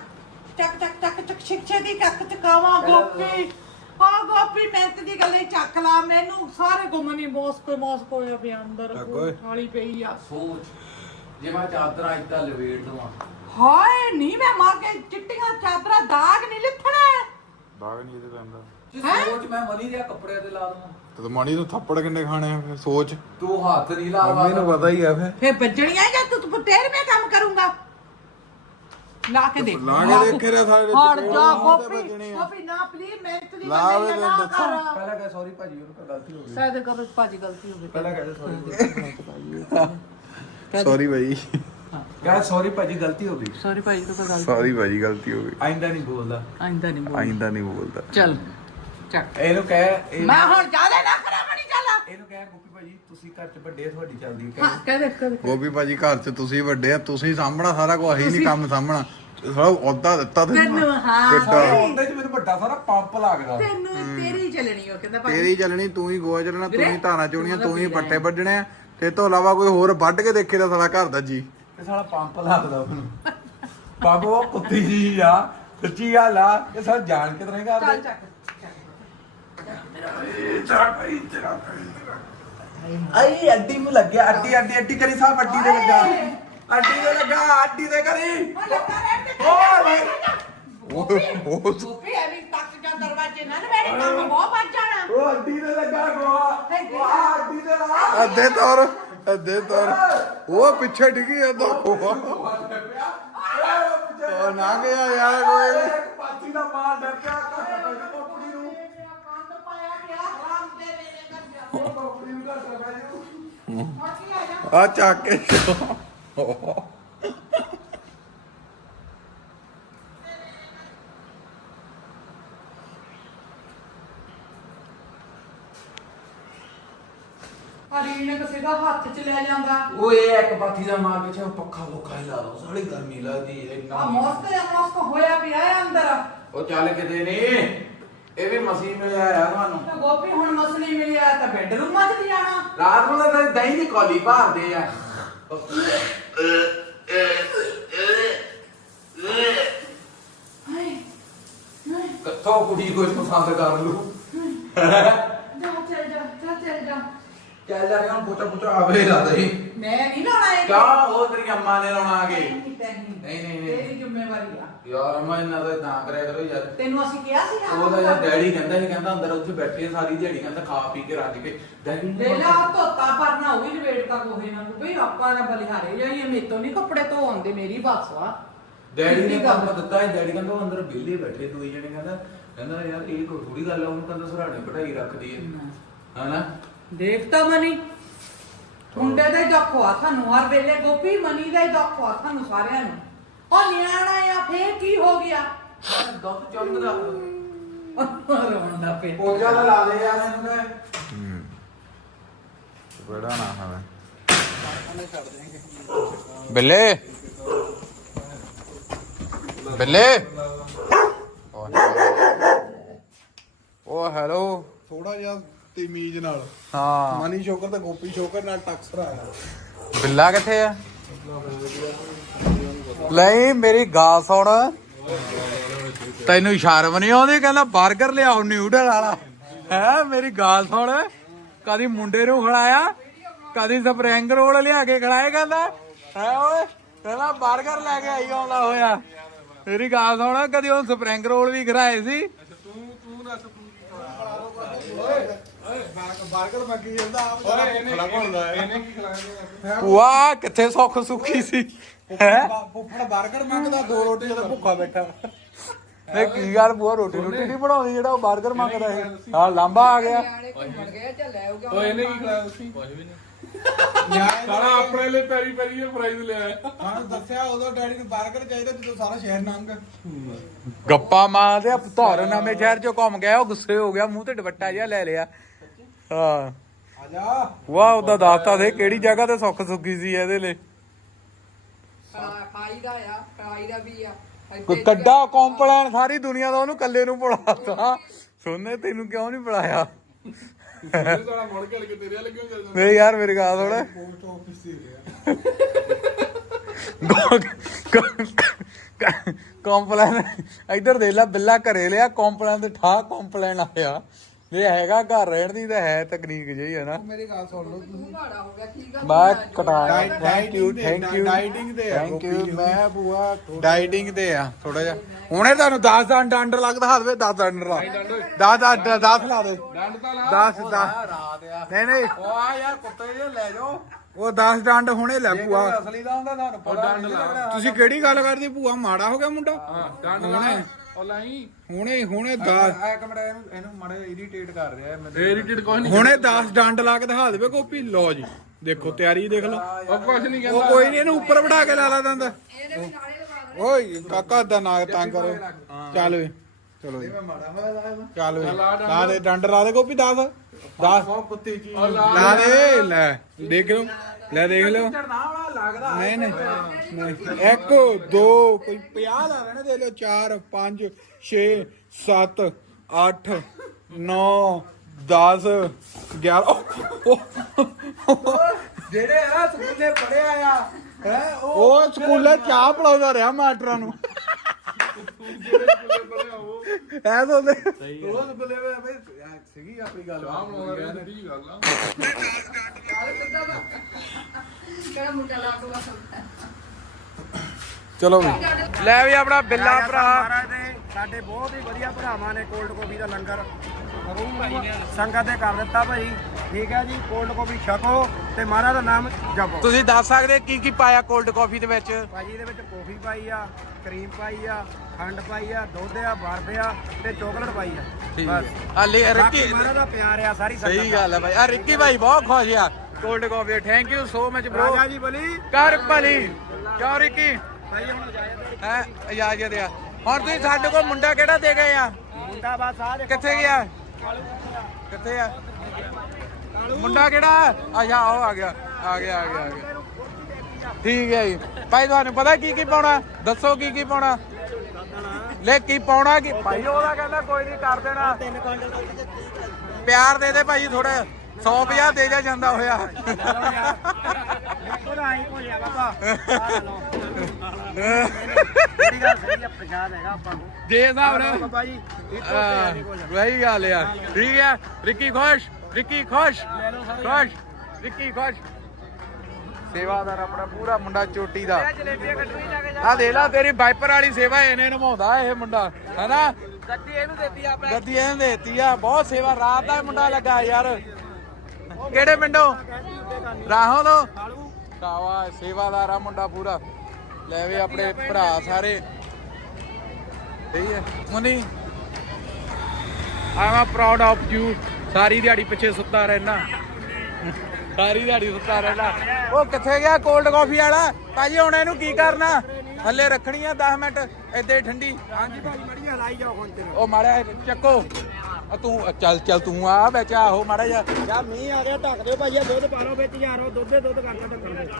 [SPEAKER 2] ਚੱਕ ਸ਼ਿਕਸ਼ੇ ਦੀ ਕੱਕ ਚਕਾਵਾ ਗੋਪੀ ਆ ਗੋਪੀ ਮਿਹਨਤ ਦੀ ਗੱਲੇ ਚੱਕ ਲਾ ਮੈਨੂੰ ਸਾਰੇ ਗੁੰਮਨੀ ਮੋਸ ਕੋਈ ਅਭੀ ਅੰਦਰ
[SPEAKER 3] ਚੱਕ ਓਏ।
[SPEAKER 2] ਥਾਲੀ ਪਈ ਆ
[SPEAKER 1] ਸੋਚ ਜੇ ਮੈਂ ਚਾਦਰਾਂ ਇੱਦਾਂ ਲਵੇੜ ਦਵਾਂ
[SPEAKER 2] ਹਾਏ ਨਹੀਂ ਮੈਂ ਮਰ ਕੇ ਚਿੱਟੀਆਂ ਚਾਦਰਾਂ ਦਾਗ ਨਹੀਂ ਲਿਥਣੇ
[SPEAKER 3] ਬਾਗ ਨਹੀਂ ਇਹਦੇ ਪੈਂਦਾ
[SPEAKER 1] ਜੇ
[SPEAKER 2] ਹੈਂ?
[SPEAKER 1] ਸੋਚ ਮੈਂ ਮਨੀ ਦੇ ਕੱਪੜਿਆਂ ਤੇ ਲਾ ਦਵਾਂ
[SPEAKER 3] ਤੇ ਮਾਣੀ ਤੋਂ ਥੱਪੜ ਕਿੰਨੇ ਖਾਣੇ ਆ ਫਿਰ ਸੋਚ
[SPEAKER 1] ਤੂੰ ਹੱਥ ਨਹੀਂ ਲਾ
[SPEAKER 3] ਮੰਮੀ ਨੂੰ ਪਤਾ ਹੀ ਆ ਫਿਰ
[SPEAKER 2] ਫੇ ਵੱਜਣੀਆਂ ਜਾਂ ਤੂੰ ਤੇਰੇ ਕੰਮ ਕਰੂੰਗਾ ਲਾ ਕੇ ਦੇਖ
[SPEAKER 3] ਲਾ ਕੇ ਦੇਖ ਰਿਹਾ ਸਾਰੇ
[SPEAKER 2] ਹਟ
[SPEAKER 3] ਵਿੱਚ
[SPEAKER 2] ਜਾ
[SPEAKER 3] ਕੋਲ
[SPEAKER 2] ਗੋਪੀ
[SPEAKER 3] ਵੱਜਣੇ ਆ।
[SPEAKER 2] ਗੋਪੀ ਨਾ ਪਲੀਜ਼ ਮਿਹਨਤ ਦੀ
[SPEAKER 3] ਲਾ
[SPEAKER 2] ਗੱਲ
[SPEAKER 3] ਵੇ
[SPEAKER 2] ਨਾ
[SPEAKER 3] ਦੱਸਾਂ।
[SPEAKER 2] ਕਰ
[SPEAKER 1] ਪਹਿਲਾਂ ਕਹ ਸੌਰੀ ਭਾਜੀ ਉਹਨੂੰ ਕਹ ਗਲਤੀ ਹੋ ਗਈ
[SPEAKER 2] ਸ਼ਾਇਦ ਕਰ ਭਾਜੀ ਗਲਤੀ ਹੋ ਗਈ
[SPEAKER 1] ਪਹਿਲਾਂ ਕਹ ਸੌਰੀ
[SPEAKER 3] ਸੌਰੀ ਭਾਈ
[SPEAKER 1] ਕਹ ਸੌਰੀ ਭਾਜੀ ਗਲਤੀ ਹੋ ਗਈ
[SPEAKER 2] ਸੌਰੀ ਭਾਜੀ ਤੋਂ ਗਲਤੀ
[SPEAKER 3] ਸੌਰੀ ਭਾਜੀ ਗਲਤੀ ਹੋ ਗਈ
[SPEAKER 1] ਆਇੰਦਾ ਨਹੀਂ ਬੋਲਦਾ
[SPEAKER 2] ਆਇੰਦਾ ਨਹੀਂ ਬੋਲ
[SPEAKER 3] ਆਇੰਦਾ ਨਹੀਂ ਬੋਲਦਾ
[SPEAKER 2] ਚੱਲ ਚੱਕ
[SPEAKER 1] ਇਹਨੂੰ ਕਹਿ
[SPEAKER 2] ਮੈਂ ਹੁਣ ਜ਼ਿਆਦਾ ਨਾ ਕਰਾਂ ਮਣੀ ਚੱਲ
[SPEAKER 1] ਇਹਨੂੰ ਕਹਿ ਗੋਪੀ ਭਾਜੀ ਤੁਸੀਂ ਘਰ ਚ ਵੱਡੇ ਆ, ਤੁਹਾਡੀ ਚੱਲਦੀ
[SPEAKER 2] ਹਾਂ ਕਹਿ ਦੇ
[SPEAKER 3] ਗੋਪੀ ਭਾਜੀ ਘਰ 'ਚ ਤੁਸੀਂ ਵੱਡੇ ਆ, ਤੁਸੀਂ ਸਾਂਭਣਾ ਸਾਰਾ ਕੁਝ, ਅਸੀਂ ਨਹੀਂ ਕੰਮ ਸਾਂਭਣਾ। ਸਾਰਾ ਅਹੁਦਾ ਦਿੱਤਾ
[SPEAKER 2] ਤੈਨੂੰ, ਹਾਂ।
[SPEAKER 3] ਕਿੱਡਾ
[SPEAKER 1] ਉਹਦੇ ਚ ਮੈਨੂੰ ਵੱਡਾ ਸਾਰਾ ਪੰਪ ਲੱਗਦਾ।
[SPEAKER 2] ਤੈਨੂੰ ਤੇਰੀ ਚੱਲਣੀ ਉਹ ਕਹਿੰਦਾ ਭਾਜੀ
[SPEAKER 3] ਤੇਰੀ ਚੱਲਣੀ, ਤੂੰ ਹੀ ਗੋਆ ਚੱਲਣਾ, ਤੂੰ ਹੀ ਧਾਰਾਂ ਚੋਣੀਆਂ, ਤੂੰ ਹੀ ਪੱਟੇ ਵੱਢਣੇ ਆ, ਤੇ ਤੋਂ ਇਲਾਵਾ ਕੋਈ ਹੋਰ ਵੱਢ ਕੇ ਦੇਖੇ ਤਾਂ ਸਾਲਾ ਘਰ ਦਾ ਜੀ।
[SPEAKER 1] ਇਹ ਸਾਲਾ ਪੰਪ ਲੱਗਦਾ ਉਹਨੂੰ। ਪੰਪ ਉਹ ਕੁੱਤੀ ਜੀ ਆ, ਸੱਚੀ ਗੱਲ ਆ। ਇਹ ਸਾਲਾ ਜਾਣ ਕੇ ਤਾਂ ਨਹੀਂ
[SPEAKER 2] ਚੱਲ
[SPEAKER 1] ਕਰਦੇ।
[SPEAKER 2] ਚੱਕ
[SPEAKER 1] ਆਈ ਅੱਡੀ ਨੂੰ ਲੱਗਿਆ, ਅੱਡੀ ਕਰੀ ਸਾਹ, ਅੱਡੀ ਤੇ ਲੱਗਾ, ਅੱਡੀ ਤੇ ਲੱਗਾ, ਅੱਡੀ ਤੇ ਕਰੀ।
[SPEAKER 2] ਗੋਪੀ ਐਵੇਂ ਤੱਕ ਜਾ ਦਰਵਾਜ਼ੇ ਨਾਲ ਮੇਰੇ ਕੰਮ ਬਹੁਤ ਵੱਜ ਜਾਣਾ।
[SPEAKER 1] ਉਹ ਅੱਡੀ ਤੇ ਲੱਗਾ ਗੋਆ, ਉਹ ਅੱਡੀ ਤੇ ਲਾ।
[SPEAKER 3] ਅੱਧੇ ਤੌਰ ਉਹ ਪਿੱਛੇ ਡਿੱਗੀ ਜਾਂਦਾ ਉਹ ਨਾ ਗਿਆ ਯਾਰ ਕੋਈ
[SPEAKER 1] ਪਾਤੀ ਦਾ ਮਾਲ ਡੱਕਿਆ ਕੁੜੀ ਨੂੰ,
[SPEAKER 2] ਕੰਦ ਪਾਇਆ ਗਿਆ ਹਰਾਮ ਦੇ ਮੇਰੇ ਘਰ ਜਾ
[SPEAKER 1] ਕੁੜੀ ਨੂੰ ਘਰ ਸਕਾ ਜੀ।
[SPEAKER 2] ਬਾਕੀ ਆ ਜਾ
[SPEAKER 3] ਆ ਚੱਕ ਕੇ
[SPEAKER 2] ਹਰੀ ਨੇ ਕਿਸੇ ਦਾ ਹੱਥ ਚ ਲੈ ਜਾਂਦਾ।
[SPEAKER 1] ਉਹ ਇਹ ਇੱਕ ਪਾਥੀ ਦਾ ਮਾਰ ਪਿੱਛੇ ਪੱਖਾ ਲੋਕਾ ਹੀ ਲਾ ਦੋ, ਸਾਲੀ ਗਰਮੀ ਲੱਗਦੀ ਹੈ
[SPEAKER 2] ਆ
[SPEAKER 1] ਇੰਨਾ।
[SPEAKER 2] ਮੋਸਕ ਹੋਇਆ ਪਿਆ ਹੈ ਅੰਦਰ।
[SPEAKER 1] ਉਹ ਚੱਲ ਕਿਤੇ ਨਹੀਂ, ਇਹ ਵੀ ਮਸੀਂ ਮਿਲਿਆ ਆ ਤੁਹਾਨੂੰ।
[SPEAKER 2] ਤੇ ਗੋਪੀ ਹੁਣ ਮਸਲੀ ਮਿਲਿਆ ਤਾਂ ਬੈਡਰੂਮਾਂ 'ਚ ਜਾਣਾ।
[SPEAKER 1] ਰਾਤ ਨੂੰ ਤਾਂ ਦਹੀਂ ਦੀ ਕੌਲੀ ਭਾਰਦੇ ਆ।
[SPEAKER 2] ਹਾਏ
[SPEAKER 1] ਕਿੱਥੋਂ ਕੁੜੀ ਕੋਈ ਪਸੰਦ ਕਰ ਲੂ।
[SPEAKER 2] ਜਾ ਚੱਲ ਜਾ
[SPEAKER 1] ਚੱਲ ਜਾ ਰਿਹਾ, ਪੁੱਛਾ ਪੁੱਛਾ ਆਵੇ ਲਾ ਦੇ।
[SPEAKER 2] ਮੈਂ ਨਹੀਂ ਲਾਉਣਾ ਇਹ।
[SPEAKER 1] ਕਿਆ ਉਹ ਤੇਰੀ ਅੰਮਾ ਨੇ ਲਾਉਣਾ ਆ ਕੇ?
[SPEAKER 2] ਨਹੀਂ ਤੇਰੀ ਜ਼ਿੰਮੇਵਾਰੀ ਆ
[SPEAKER 1] ਯਾਰ ਅੰਮਾ ਇਹਨਾਂ ਦਾ ਨਾ ਕਰਿਆ ਕਰੋ ਯਾਰ।
[SPEAKER 2] ਤੈਨੂੰ ਅਸੀਂ ਕਿਹਾ ਸੀ ਨਾ
[SPEAKER 1] ਉਹਦਾ ਯਾਰ ਡੈਡੀ ਕਹਿੰਦਾ ਸੀ, ਕਹਿੰਦਾ ਅੰਦਰ ਉੱਥੇ ਬੈਠੇ ਆ ਸਾਰੀ ਦਿਹਾੜੀ, ਕਹਿੰਦਾ ਖਾ ਪੀ ਕੇ ਰੱਜ ਕੇ। ਡੈਡੀ ਨੂੰ
[SPEAKER 2] ਵੇਲਾ ਧੋਤਾ ਪਰਨਾ ਉਹ ਵੀ ਲਵੇਟ ਤੱਕ ਹੋਏ ਨਾ ਬਈ ਆਪਾਂ ਨਾ ਬਲਿਹਾਰੇ ਜਾਈਏ, ਮੇਤੋਂ ਨਹੀਂ ਕੱਪੜੇ ਧੋ ਆਉਂਦੇ, ਮੇਰੀ ਬਸ ਵਾ।
[SPEAKER 1] ਡੈਡੀ ਨੇ ਕੰਮ ਦਿੱਤਾ ਹੈ। ਡੈਡੀ ਕਹਿੰਦਾ ਉਹ ਅੰਦਰ ਵਿਹਲੇ ਬੈਠੇ ਦੋ ਜਣੇ, ਕਹਿੰਦਾ ਯਾਰ ਇਹ ਕੋਈ ਥੋੜੀ ਗੱਲ ਆ। ਉਹਨੂੰ ਕਹਿੰਦਾ ਸਰਾਣੇ ਪੜਾਈ ਰੱਖਦੀ ਹੈ ਹਨਾ।
[SPEAKER 2] ਦੇਖਤਾ ਮਨੀ ਮੁੰਡੇ ਦਾ ਹੀ ਦੁੱਖ ਹੋਆ ਤੁਹਾਨੂੰ ਹਰ ਵੇਲੇ। ਗੋਪੀ ਮਨੀ ਦਾ ਹੀ ਦੁੱਖ ਹੋਆ ਤੁਹਾਨੂੰ ਸਾਰਿਆਂ ਨੂੰ। ਉਹ ਨਿਆਣਾ ਆ ਫੇਰ ਕੀ ਹੋ ਗਿਆ?
[SPEAKER 1] ਦੁੱਧ ਚੁੰਮਦਾ
[SPEAKER 2] ਰੋਂਦਾ ਪੇ
[SPEAKER 1] ਪੋਜਾ ਤਾਂ ਲਾ ਦੇ ਯਾਰ ਇਹਨੂੰ ਮੈਂ।
[SPEAKER 3] ਬੜਾ ਨਾ ਹਵੇ ਬੱਲੇ ਬੱਲੇ ਉਹ ਹੈਲੋ ਥੋੜਾ ਜਿਹਾ ਤਮੀਜ਼ ਨਾਲ। ਹਾਂ ਮਨੀ ਸ਼ੋਕਰ ਤੇ ਗੋਪੀ ਸ਼ੋਕਰ ਨਾਲ ਟੱਕਰ ਆਇਆ। ਬਿੱਲਾ ਕਿੱਥੇ ਆ? ਲੈ ਮੇਰੀ ਗਾਲ ਸੁਣ, ਤੈਨੂੰ ਸ਼ਰਮ ਨਹੀਂ ਆਉਂਦੀ? ਕਹਿੰਦਾ 버ਗਰ ਲਿਆਓ ਨਿਊਡਲ ਵਾਲਾ ਹੈ। ਮੇਰੀ ਗਾਲ ਸੁਣ, ਕਦੀ ਮੁੰਡੇ ਨੂੰ ਖਿਲਾਇਆ, ਕਦੀ ਸਪਰਿੰਗ ਰੋਲ ਲਿਆ ਕੇ ਖਿਲਾਏ। ਕਹਿੰਦਾ ਹੈ ਓਏ, ਕਹਿੰਦਾ 버ਗਰ ਲੈ ਕੇ ਆਈ ਆਉਂਦਾ ਹੋਇਆ। ਮੇਰੀ ਗਾਲ ਸੁਣ, ਕਦੀ ਉਹ ਸਪਰਿੰਗ ਰੋਲ ਵੀ ਖਿਲਾਏ ਸੀ। 버ਗਰ ਮੰਗੀ ਜਾਂਦਾ ਵਾਹ, ਕਿੱਥੇ ਸੁੱਖ ਸੁੱਖੀ ਸੀ ਹੈ। ਫੁੱਫੜ 버ਗਰ ਮੰਗਦਾ, ਦੋ ਰੋਟੀ ਜਦੋਂ ਭੁੱਖਾ ਬੈਠਾ। ਇਹ ਕੀ ਗੱਲ ਬੂਆ, ਰੋਟੀ ਨਹੀਂ ਬਣਾਉਂਦੀ ਜਿਹੜਾ ਉਹ 버ਗਰ ਮੰਗਦਾ ਇਹ। ਹਾਂ ਲਾਂਬਾ ਆ ਗਿਆ।
[SPEAKER 4] ਉਹ ਇਹਨੇ ਕੀ ਖਿਲਾਇਆ ਤੁਸੀਂ? ਕੁਝ ਵੀ ਨਹੀਂ। ਸਾਰਾ ਆਪਣੇ ਲਈ ਪੈਰੀ ਪੈਰੀ ਪ੍ਰਾਈਜ਼ ਲਿਆ।
[SPEAKER 3] ਹਾਂ ਦੱਸਿਆ ਉਦੋਂ ਡੈਡੀ ਨੂੰ 버ਗਰ ਚਾਹੀਦਾ ਜਦੋਂ ਸਾਰਾ ਸ਼ਹਿਰ ਨੰਗ ਗੱਪਾ ਮਾਰਦੇ ਧੌਰ ਨਵੇਂ ਸ਼ਹਿਰ ਚੋਂ ਘੁੰਮ ਗਿਆ। ਉਹ ਗੁੱਸੇ ਹੋ ਗਿਆ, ਮੂੰਹ ਤੇ ਦੁਪੱਟਾ ਜਿਹਾ ਲੈ ਲਿਆ। ਹਾਂ ਆਜਾ ਵਾਹ, ਉਹਦਾ ਦੱਸਤਾ ਦੇ ਕਿਹੜੀ ਜਗ੍ਹਾ ਤੇ ਸੁੱਖ ਸੁੱਖੀ ਸੀ ਇਹਦੇ ਲਈ।
[SPEAKER 5] ਖਾਈ ਦਾ ਆ, ਖਾਈ ਦਾ ਵੀ ਆ।
[SPEAKER 3] ਕੱਡਾ ਕੰਪਲੈਨ ਸਾਰੀ ਦੁਨੀਆ ਦਾ ਉਹਨੂੰ ਕੱਲੇ ਨੂੰ ਬੁਲਾਤਾ। ਸੋਨੇ ਤੈਨੂੰ ਕਿਉਂ ਨਹੀਂ ਬੁਲਾਇਆ?
[SPEAKER 4] ਸਾਰਾ ਮੁੜ ਕੇ ਕੇ ਤੇਰੇ ਲੱਗੇ ਚੱਲ ਜਾਂਦਾ।
[SPEAKER 3] ਨਹੀਂ ਯਾਰ ਮੇਰੀ ਗੱਲ ਸੁਣ, ਪੋਸਟ ਆਫਿਸ ਹੀ ਕੰਪਲੈਨ ਇੱਧਰ ਦੇ ਲੈ। ਬਿੱਲਾ ਘਰੇ ਲਿਆ ਕੰਪਲੈਨ ਤੇ ਠਾ ਕੰਪਲੈਨ ਆਇਆ। ਜੇ ਹੈਗਾ ਘਰ ਰਹਿਣ ਦੀ ਤਾਂ ਹੈ ਤਕਨੀਕ ਜਿਹੀ ਹੈ ਨਾ। ਮੇਰੀ ਗੱਲ ਸੁਣ ਲਓ ਤੁਸੀਂ,
[SPEAKER 5] ਮਾੜਾ ਹੋ ਗਿਆ ਠੀਕ ਆ।
[SPEAKER 3] ਮੈਂ ਕਟਾਇਆ। ਥੈਂਕ ਯੂ
[SPEAKER 6] ਡਾਈਟਿੰਗ ਤੇ ਆ
[SPEAKER 3] ਥੈਂਕ ਯੂ। ਮੈਂ ਬੂਆ ਡਾਈਟਿੰਗ ਤੇ ਆ ਥੋੜਾ ਜਿਹਾ। ਹੁਣੇ ਤੁਹਾਨੂੰ 10 ਡੰਡ ਲੱਗਦਾ ਹੱਥ ਵਿੱਚ। 10 ਡੰਡ ਲਾ, 10 ਲਾ ਦੇ।
[SPEAKER 4] ਡੰਡ ਤਾਂ ਲਾ।
[SPEAKER 3] 10 ਨਹੀਂ ਨਹੀਂ
[SPEAKER 1] ਉਹ ਆ ਯਾਰ ਕੁੱਤੇ ਜੇ ਲੈ ਜਾਓ।
[SPEAKER 3] ਉਹ 10 ਡੰਡ ਹੁਣੇ ਲੈ ਭੂਆ।
[SPEAKER 1] ਅਸਲੀ ਦਾ ਹੁੰਦਾ ਤੁਹਾਨੂੰ ਪਤਾ ਨਹੀਂ ਲੱਗਦਾ।
[SPEAKER 3] ਤੁਸੀਂ ਕਿਹੜੀ ਗੱਲ ਕਰਦੇ? ਭੂਆ ਮਾੜਾ ਹੋ ਗਿਆ ਮੁੰਡਾ?
[SPEAKER 4] ਹਾਂ ਡੰਡ ਲਾ। ਉਹ ਲਾਈ
[SPEAKER 3] ਹੁਣੇ 10
[SPEAKER 6] ਇੱਕ ਮਿੰਟ ਇਹਨੂੰ ਮਾੜਾ ਇਰੀਟੇਟ ਕਰ ਰਿਹਾ ਮੈਨੂੰ।
[SPEAKER 4] ਇਰੀਟੇਟ ਕੋਈ ਨਹੀਂ।
[SPEAKER 3] ਹੁਣੇ 10 ਡੰਡ ਲਾ ਕੇ ਦਿਖਾ ਦੇਵੇ ਗੋਪੀ। ਲਓ ਜੀ ਦੇਖੋ ਤਿਆਰੀ ਦੇਖ ਲਓ।
[SPEAKER 4] ਉਹ ਕੁਝ ਨਹੀਂ
[SPEAKER 3] ਉਹ
[SPEAKER 4] ਕਹਿੰਦਾ।
[SPEAKER 3] ਕੋਈ ਨਹੀਂ, ਇਹਨੂੰ ਉੱਪਰ ਬਿਠਾ ਕੇ ਲਾ ਲਾ ਦੰਦਾ।
[SPEAKER 5] ਇਹਦੇ ਵੀ ਨਾਲੇ ਲਵਾ ਦੇ।
[SPEAKER 3] ਓਏ ਕਾਕਾ ਦਾ ਨਾ ਤੰਗ ਕਰੋ। ਚੱਲ ਵੇ ਚਲੋ ਜੀ
[SPEAKER 1] ਮੈਂ ਮਾੜਾ ਹੋਇਆ ਲਾਇਆ
[SPEAKER 3] ਚੱਲ ਵੇ ਲਾ ਦੇ ਡੰਡ ਲਾ ਦੇ ਗੋਪੀ 10 10
[SPEAKER 1] ਬਹੁਤ ਕੁੱਤੇ ਕੀ
[SPEAKER 3] ਲਾ ਦੇ ਲੈ ਦੇਖ ਲਓ ਲੈ ਦੇਖ ਲਓ
[SPEAKER 1] ਚੜਨਾ ਵਾਲਾ ਲੱਗਦਾ
[SPEAKER 3] ਨਹੀਂ ਨਹੀਂ 1 2 ਕੋਈ 50 ਲਾ ਲੈਣੇ ਦੇ ਲਓ 4 5 6 7 8 9 10 11
[SPEAKER 1] ਜਿਹੜੇ ਆ ਸਕੂਲੇ ਪੜਿਆ ਆ ਹੈ
[SPEAKER 3] ਉਹ ਸਕੂਲੇ ਚਾਹ ਪਲਾਉਂਦਾ ਰਿਹਾ ਮਾਸਟਰਾਂ ਨੂੰ ਐ ਤਾਂ ਉਹਦੇ
[SPEAKER 1] ਉਹ ਸਕੂਲੇ ਬਈ ਸੀਗੀ ਆਪਣੀ ਗੱਲ
[SPEAKER 4] ਠੀਕ ਗੱਲ ਆ
[SPEAKER 5] ਕਿਹੜਾ ਮੁੰਡਾ ਲਾ ਦੂਗਾ
[SPEAKER 3] ਚਲੋ ਵੀ ਲੈ ਵੀ ਆਪਣਾ ਬਿੱਲਾ ਭਰਾ
[SPEAKER 7] ਮਹਾਰਾਜ ਦੇ ਸਾਡੇ ਬਹੁਤ ਹੀ ਵਧੀਆ ਭਰਾਵਾਂ ਨੇ ਕੋਲਡ ਕਾਫੀ ਦਾ ਲੰਗਰ ਸੰਗਤ ਦੇ ਕਰ ਦਿੱਤਾ ਭਾਈ ਠੀਕ ਹੈ ਜੀ ਕੋਲਡ ਕਾਫੀ ਛਕੋ ਤੇ ਮਹਾਰਾਜ ਦਾ ਨਾਮ ਜਪੋ
[SPEAKER 3] ਤੁਸੀਂ ਦੱਸ ਸਕਦੇ ਕੀ ਕੀ ਪਾਇਆ ਕੋਲਡ ਕਾਫੀ ਦੇ ਵਿੱਚ
[SPEAKER 7] ਭਾਜੀ ਇਹਦੇ ਵਿੱਚ ਕਾਫੀ ਪਾਈ ਆ ਕਰੀਮ ਪਾਈ ਆ ਖੰਡ ਪਾਈ ਆ ਦੁੱਧ ਆ ਬਰਫ ਆ ਤੇ ਚਾਕਲੇਟ ਪਾਈ ਆ
[SPEAKER 3] ਠੀਕ
[SPEAKER 7] ਬਸ
[SPEAKER 3] ਆ ਲੈ
[SPEAKER 7] ਬਾਕੀ
[SPEAKER 3] ਰਿੱਕੀ
[SPEAKER 7] ਮਹਾਰਾਜ ਦਾ ਪਿਆਰ ਆ ਸਾਰੀ ਸੰਗਤ
[SPEAKER 3] ਸਹੀ ਗੱਲ ਹੈ ਭਾਈ ਆ ਰਿੱਕੀ ਭਾਈ ਬਹੁਤ ਖੁਸ਼ ਆ cold coffee thank you so much bro
[SPEAKER 7] Raja ji ਬਲੀ
[SPEAKER 3] ਕਰ ਭਲੀ ਕਿਉਂ ਰਿੱਕੀ
[SPEAKER 7] ਭਾਈ ਹੁਣ ਇਜਾਜ਼ਤ
[SPEAKER 3] ਹੈ ਇਜਾਜ਼ਤ ਆ ਹੁਣ ਤੁਸੀਂ ਸਾਡੇ ਕੋਲ ਮੁੰਡਾ ਕਿਹੜਾ ਦੇ ਗਏ ਆ
[SPEAKER 7] ਮੁੰਡਾ ਬਸ ਆ ਦੇਖੋ
[SPEAKER 3] ਕਿੱਥੇ ਗਿਆ ਕਿੱਥੇ ਆ ਮੁੰਡਾ ਕਿਹੜਾ ਅੱਛਾ ਉਹ ਆ ਗਿਆ ਆ ਗਿਆ ਆ ਗਿਆ ਆ ਗਿਆ ਠੀਕ ਹੈ ਜੀ ਭਾਈ ਤੁਹਾਨੂੰ ਪਤਾ ਕੀ ਕੀ ਪਾਉਣਾ ਦੱਸੋ ਕੀ ਕੀ ਪਾਉਣਾ ਲੈ ਕੀ ਪਾਉਣਾ ਕੀ ਭਾਈ ਉਹਦਾ ਕਹਿੰਦਾ ਕੋਈ ਨਹੀਂ ਕਰ ਦੇਣਾ ਪਿਆਰ ਦੇ ਦੇ ਭਾਈ ਥੋੜਾ 150 ਦੇ ਜਾ ਜਾਂਦਾ ਹੋਇਆ
[SPEAKER 7] ਉਹਦਾ ਆਈ ਹੋ ਜਾ ਬਾਬਾ ਮੇਰੀ ਗੱਲ ਸਹੀ ਆ ਪ੍ਰਸ਼ਾਦ ਹੈਗਾ ਆਪਾਂ ਨੂੰ
[SPEAKER 3] ਦੇ ਹਿਸਾਬ ਨਾਲ
[SPEAKER 7] ਬਾਬਾ ਜੀ ਇਹ
[SPEAKER 3] ਵਹੀ ਗੱਲ ਆ ਠੀਕ ਹੈ ਰਿੱਕੀ ਖੁਸ਼ ਰਿੱਕੀ ਖੁਸ਼ ਖੁਸ਼ ਰਿੱਕੀ ਖੁਸ਼ ਸੇਵਾਦਾਰ ਆਪਣਾ ਪੂਰਾ ਮੁੰਡਾ ਚੋਟੀ ਦਾ ਆ ਦੇ ਲਾ ਤੇਰੀ ਵਾਈਪਰ ਵਾਲੀ ਸੇਵਾ ਇਹਨੇ ਨਿਭਾਉਂਦਾ ਇਹ ਮੁੰਡਾ ਹੈਨਾ
[SPEAKER 7] ਗੱਡੀ ਇਹਨੂੰ ਦਿੱਤੀ ਆਪਾਂ
[SPEAKER 3] ਗੱਦੀ ਇਹਨੇ ਦੇਤੀ ਆ ਬਹੁਤ ਸੇਵਾ ਰਾਤ ਦਾ ਮੁੰਡਾ ਲੱਗਾ ਯਾਰ ਕਿਹੜੇ ਪਿੰਡੋਂ ਰਾਹੋਂ ਤੋਂ ਕਾਵਾ ਸੇਵਾਦਾਰ ਆ ਮੁੰਡਾ ਪੂਰਾ ਲੈ ਵੀ ਆਪਣੇ ਭਰਾ ਸਾਰੇ ਸਹੀ ਹੈ Munni am proud of you ਸਾਰੀ ਦਿਹਾੜੀ ਪਿੱਛੇ ਸੁੱਤਾ ਰਹਿਣਾ ਸਾਰੀ ਦਿਹਾੜੀ ਸੁੱਤਾ ਰਹਿਣਾ ਉਹ ਕਿੱਥੇ ਗਿਆ ਕੋਲਡ ਕਾਫੀ ਵਾਲਾ ਭਾਜੀ ਹੁਣ ਇਹਨੂੰ ਕੀ ਕਰਨਾ ਥੱਲੇ ਰੱਖਣੀ ਆ 10 ਮਿੰਟ ਏਦਾਂ ਹੀ ਠੰਡੀ
[SPEAKER 7] ਹਾਂਜੀ ਭਾਜੀ ਮੜੀ ਹਲਾਈ ਜਾਓ ਹੁਣ ਤੇ
[SPEAKER 3] ਉਹ ਮਾੜਾ ਚੱਕੋ ਤੂੰ ਚੱਲ ਤੂੰ ਆ ਵਿੱਚ ਆਹੋ ਮਾੜਾ ਜਿਹਾ
[SPEAKER 7] ਯਾ ਮੀਂਹ ਆ ਗਿਆ ਢੱਕ ਦਿਓ ਭਾਜੀ ਦੁੱਧ ਪਾ ਲਓ ਵਿੱਚ ਯਾਰ ਉਹ ਦੁੱਧ ਕਰਦਾ ਢੱਕਣ ਦੇ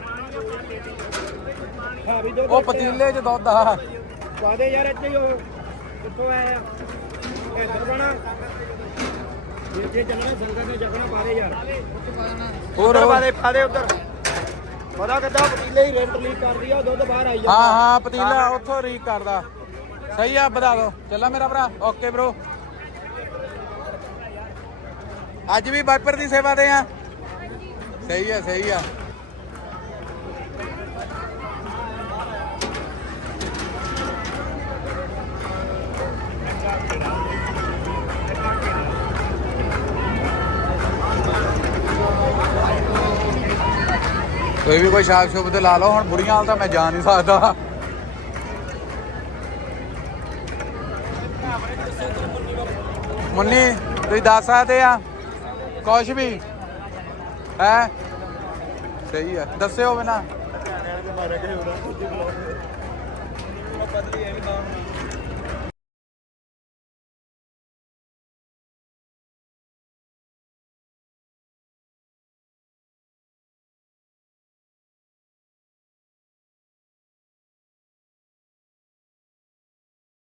[SPEAKER 7] ਹਾਂ ਵੀ ਦੁੱਧ
[SPEAKER 3] ਉਹ ਪਤੀਲੇ 'ਚ ਦੁੱਧ ਆ
[SPEAKER 7] ਪਾ ਦੇ ਯਾਰ ਇੱਥੇ ਹੀ ਉਹ ਕਿੱਥੋਂ ਆਇਆ ਇੱਧਰ ਬਣਾ ਜੇ ਚੱਲਣਾ ਸੰਗਤ ਨੇ ਜਗਣਾ ਪਾ ਦੇ ਯਾਰ
[SPEAKER 3] ਹੋਰ
[SPEAKER 7] ਪਾ ਦੇ ਉੱਧਰ ਪਤਾ ਕਿੱਦਾਂ ਪਤੀਲੇ ਹੀ ਰੈਂਟ ਲੀਕ ਕਰਦੀ ਆ ਉਹ ਦੁੱਧ ਬਾਹਰ ਆਈ ਜਾਂਦਾ
[SPEAKER 3] ਹਾਂ ਹਾਂ ਪਤੀਲਾ ਉੱਥੋਂ ਰੀਕ ਕਰਦਾ ਸਹੀ ਆ ਵਧਾ ਦੋ ਚੱਲਾ ਮੇਰਾ ਭਰਾ ਓਕੇ ਬ్రో ਅੱਜ ਵੀ ਵਾਈਪਰ ਦੀ ਸੇਵਾ ਦੇ ਆ ਸਹੀ ਆ ਸਹੀ ਆ ਕੋਈ ਵੀ ਕੋਈ ਸ਼ਾਪ ਸ਼ੋਪ ਤੇ ਲਾ ਲਓ ਹੁਣ ਬੁੜੀਆਂ ਹਾਲ ਤਾਂ ਮੈਂ ਜਾ ਨਹੀਂ ਸਕਦਾ ਮੁੰਨੀ ਤੁਸੀਂ ਦੱਸ ਸਕਦੇ ਆ ਕੁਛ ਵੀ ਹੈ ਸਹੀ ਆ ਦੱਸਿਓ ਬਿਨਾ